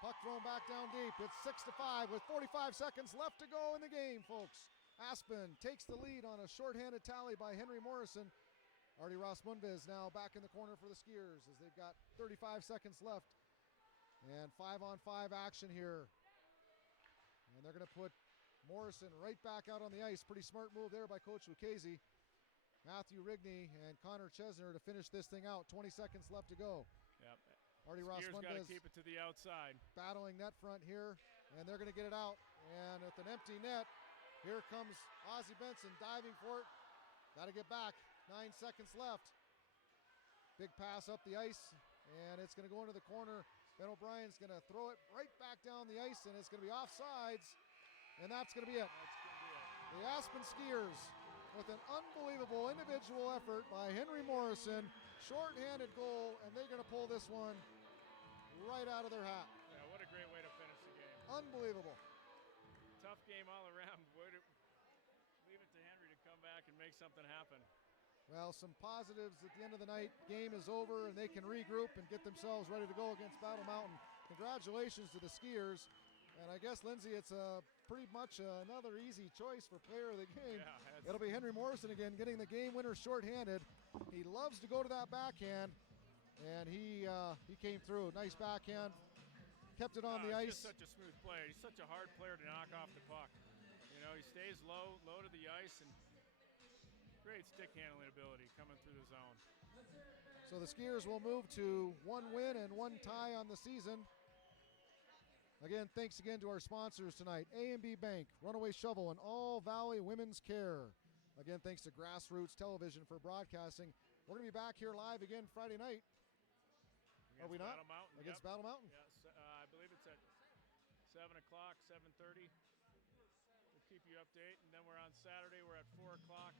Puck thrown back down deep. It's 6-5 with 45 seconds left to go in the game, folks. Aspen takes the lead on a shorthanded tally by Henry Morrison. Artie Rosmunda is now back in the corner for the Skiers as they've got 35 seconds left. And 5-on-5 action here. And they're going to put Morrison right back out on the ice. Pretty smart move there by Coach Lucchese. Matthew Rigney and Connor Chesner to finish this thing out. 20 seconds left to go. Yep. Artie Skiers got to Rosmunda keep it to the outside. Battling net front here, and they're going to get it out. And with an empty net, here comes Ozzie Benson diving for it. Got to get back. 9 seconds left. Big pass up the ice, and it's going to go into the corner. Ben O'Brien's going to throw it right back down the ice, and it's going to be offsides, and that's going to be it. The Aspen Skiers with an unbelievable individual effort by Henry Morrison, short-handed goal, and they're going to pull this one right out of their hat. Yeah, what a great way to finish the game. Unbelievable. Tough game all around. Leave it to Henry to come back and make make something happen. Well, some positives at the end of the night. Game is over, and they can regroup and get themselves ready to go against Battle Mountain. Congratulations to the Skiers. And I guess, Lindsay, it's pretty much another easy choice for player of the game. Yeah, it'll be Henry Morrison again, getting the game winner shorthanded. He loves to go to that backhand, and he came through. Nice backhand, kept it on the ice. He's just such a smooth player. He's such a hard player to knock off the puck. You know, he stays low to the ice, and great stick handling ability coming through the zone. So the Skiers will move to 1 win and 1 tie on the season. Again, thanks again to our sponsors tonight, A&B Bank, Runaway Shovel, and All Valley Women's Care. Again, thanks to Grassroots Television for broadcasting. We're going to be back here live again Friday night. Are we not? Battle Mountain. Against Battle Mountain? Yes, I believe it's at 7 o'clock, 7:30. We'll keep you updated. And then we're on Saturday. We're at 4 o'clock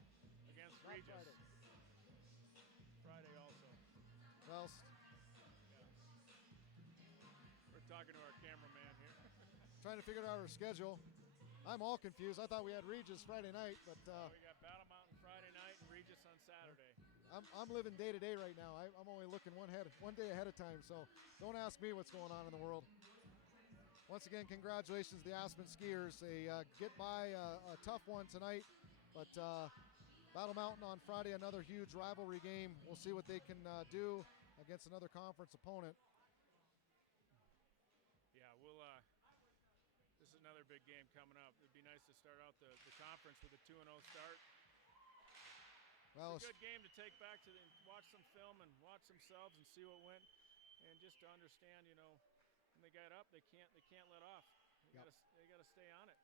against Not Regis. Friday also. Well, We're talking to our cameraman here. trying to figure out our schedule. I'm all confused. I thought we had Regis Friday night, but We got Battle Mountain Friday night and Regis on Saturday. I'm living day to day right now. I'm only looking one day ahead of time, so don't ask me what's going on in the world. Once again, congratulations to the Aspen Skiers. They get by a tough one tonight, but Battle Mountain on Friday, another huge rivalry game. We'll see what they can do against another conference opponent. Yeah, this is another big game coming up. It'd be nice to start out the conference with a 2-0 start. Well, It's a good game to take back to watch some film and watch themselves and see what went, and just to understand, you know, when they get up, they can't let off. They gotta stay on it.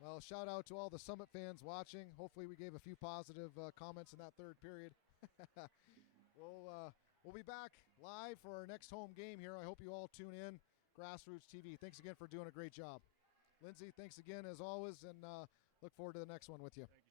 Well, shout out to all the Summit fans watching. Hopefully, we gave a few positive comments in that third period. We'll be back live for our next home game here. I hope you all tune in. Grassroots TV. Thanks again for doing a great job. Lindsay, thanks again as always, and look forward to the next one with you. Thank you.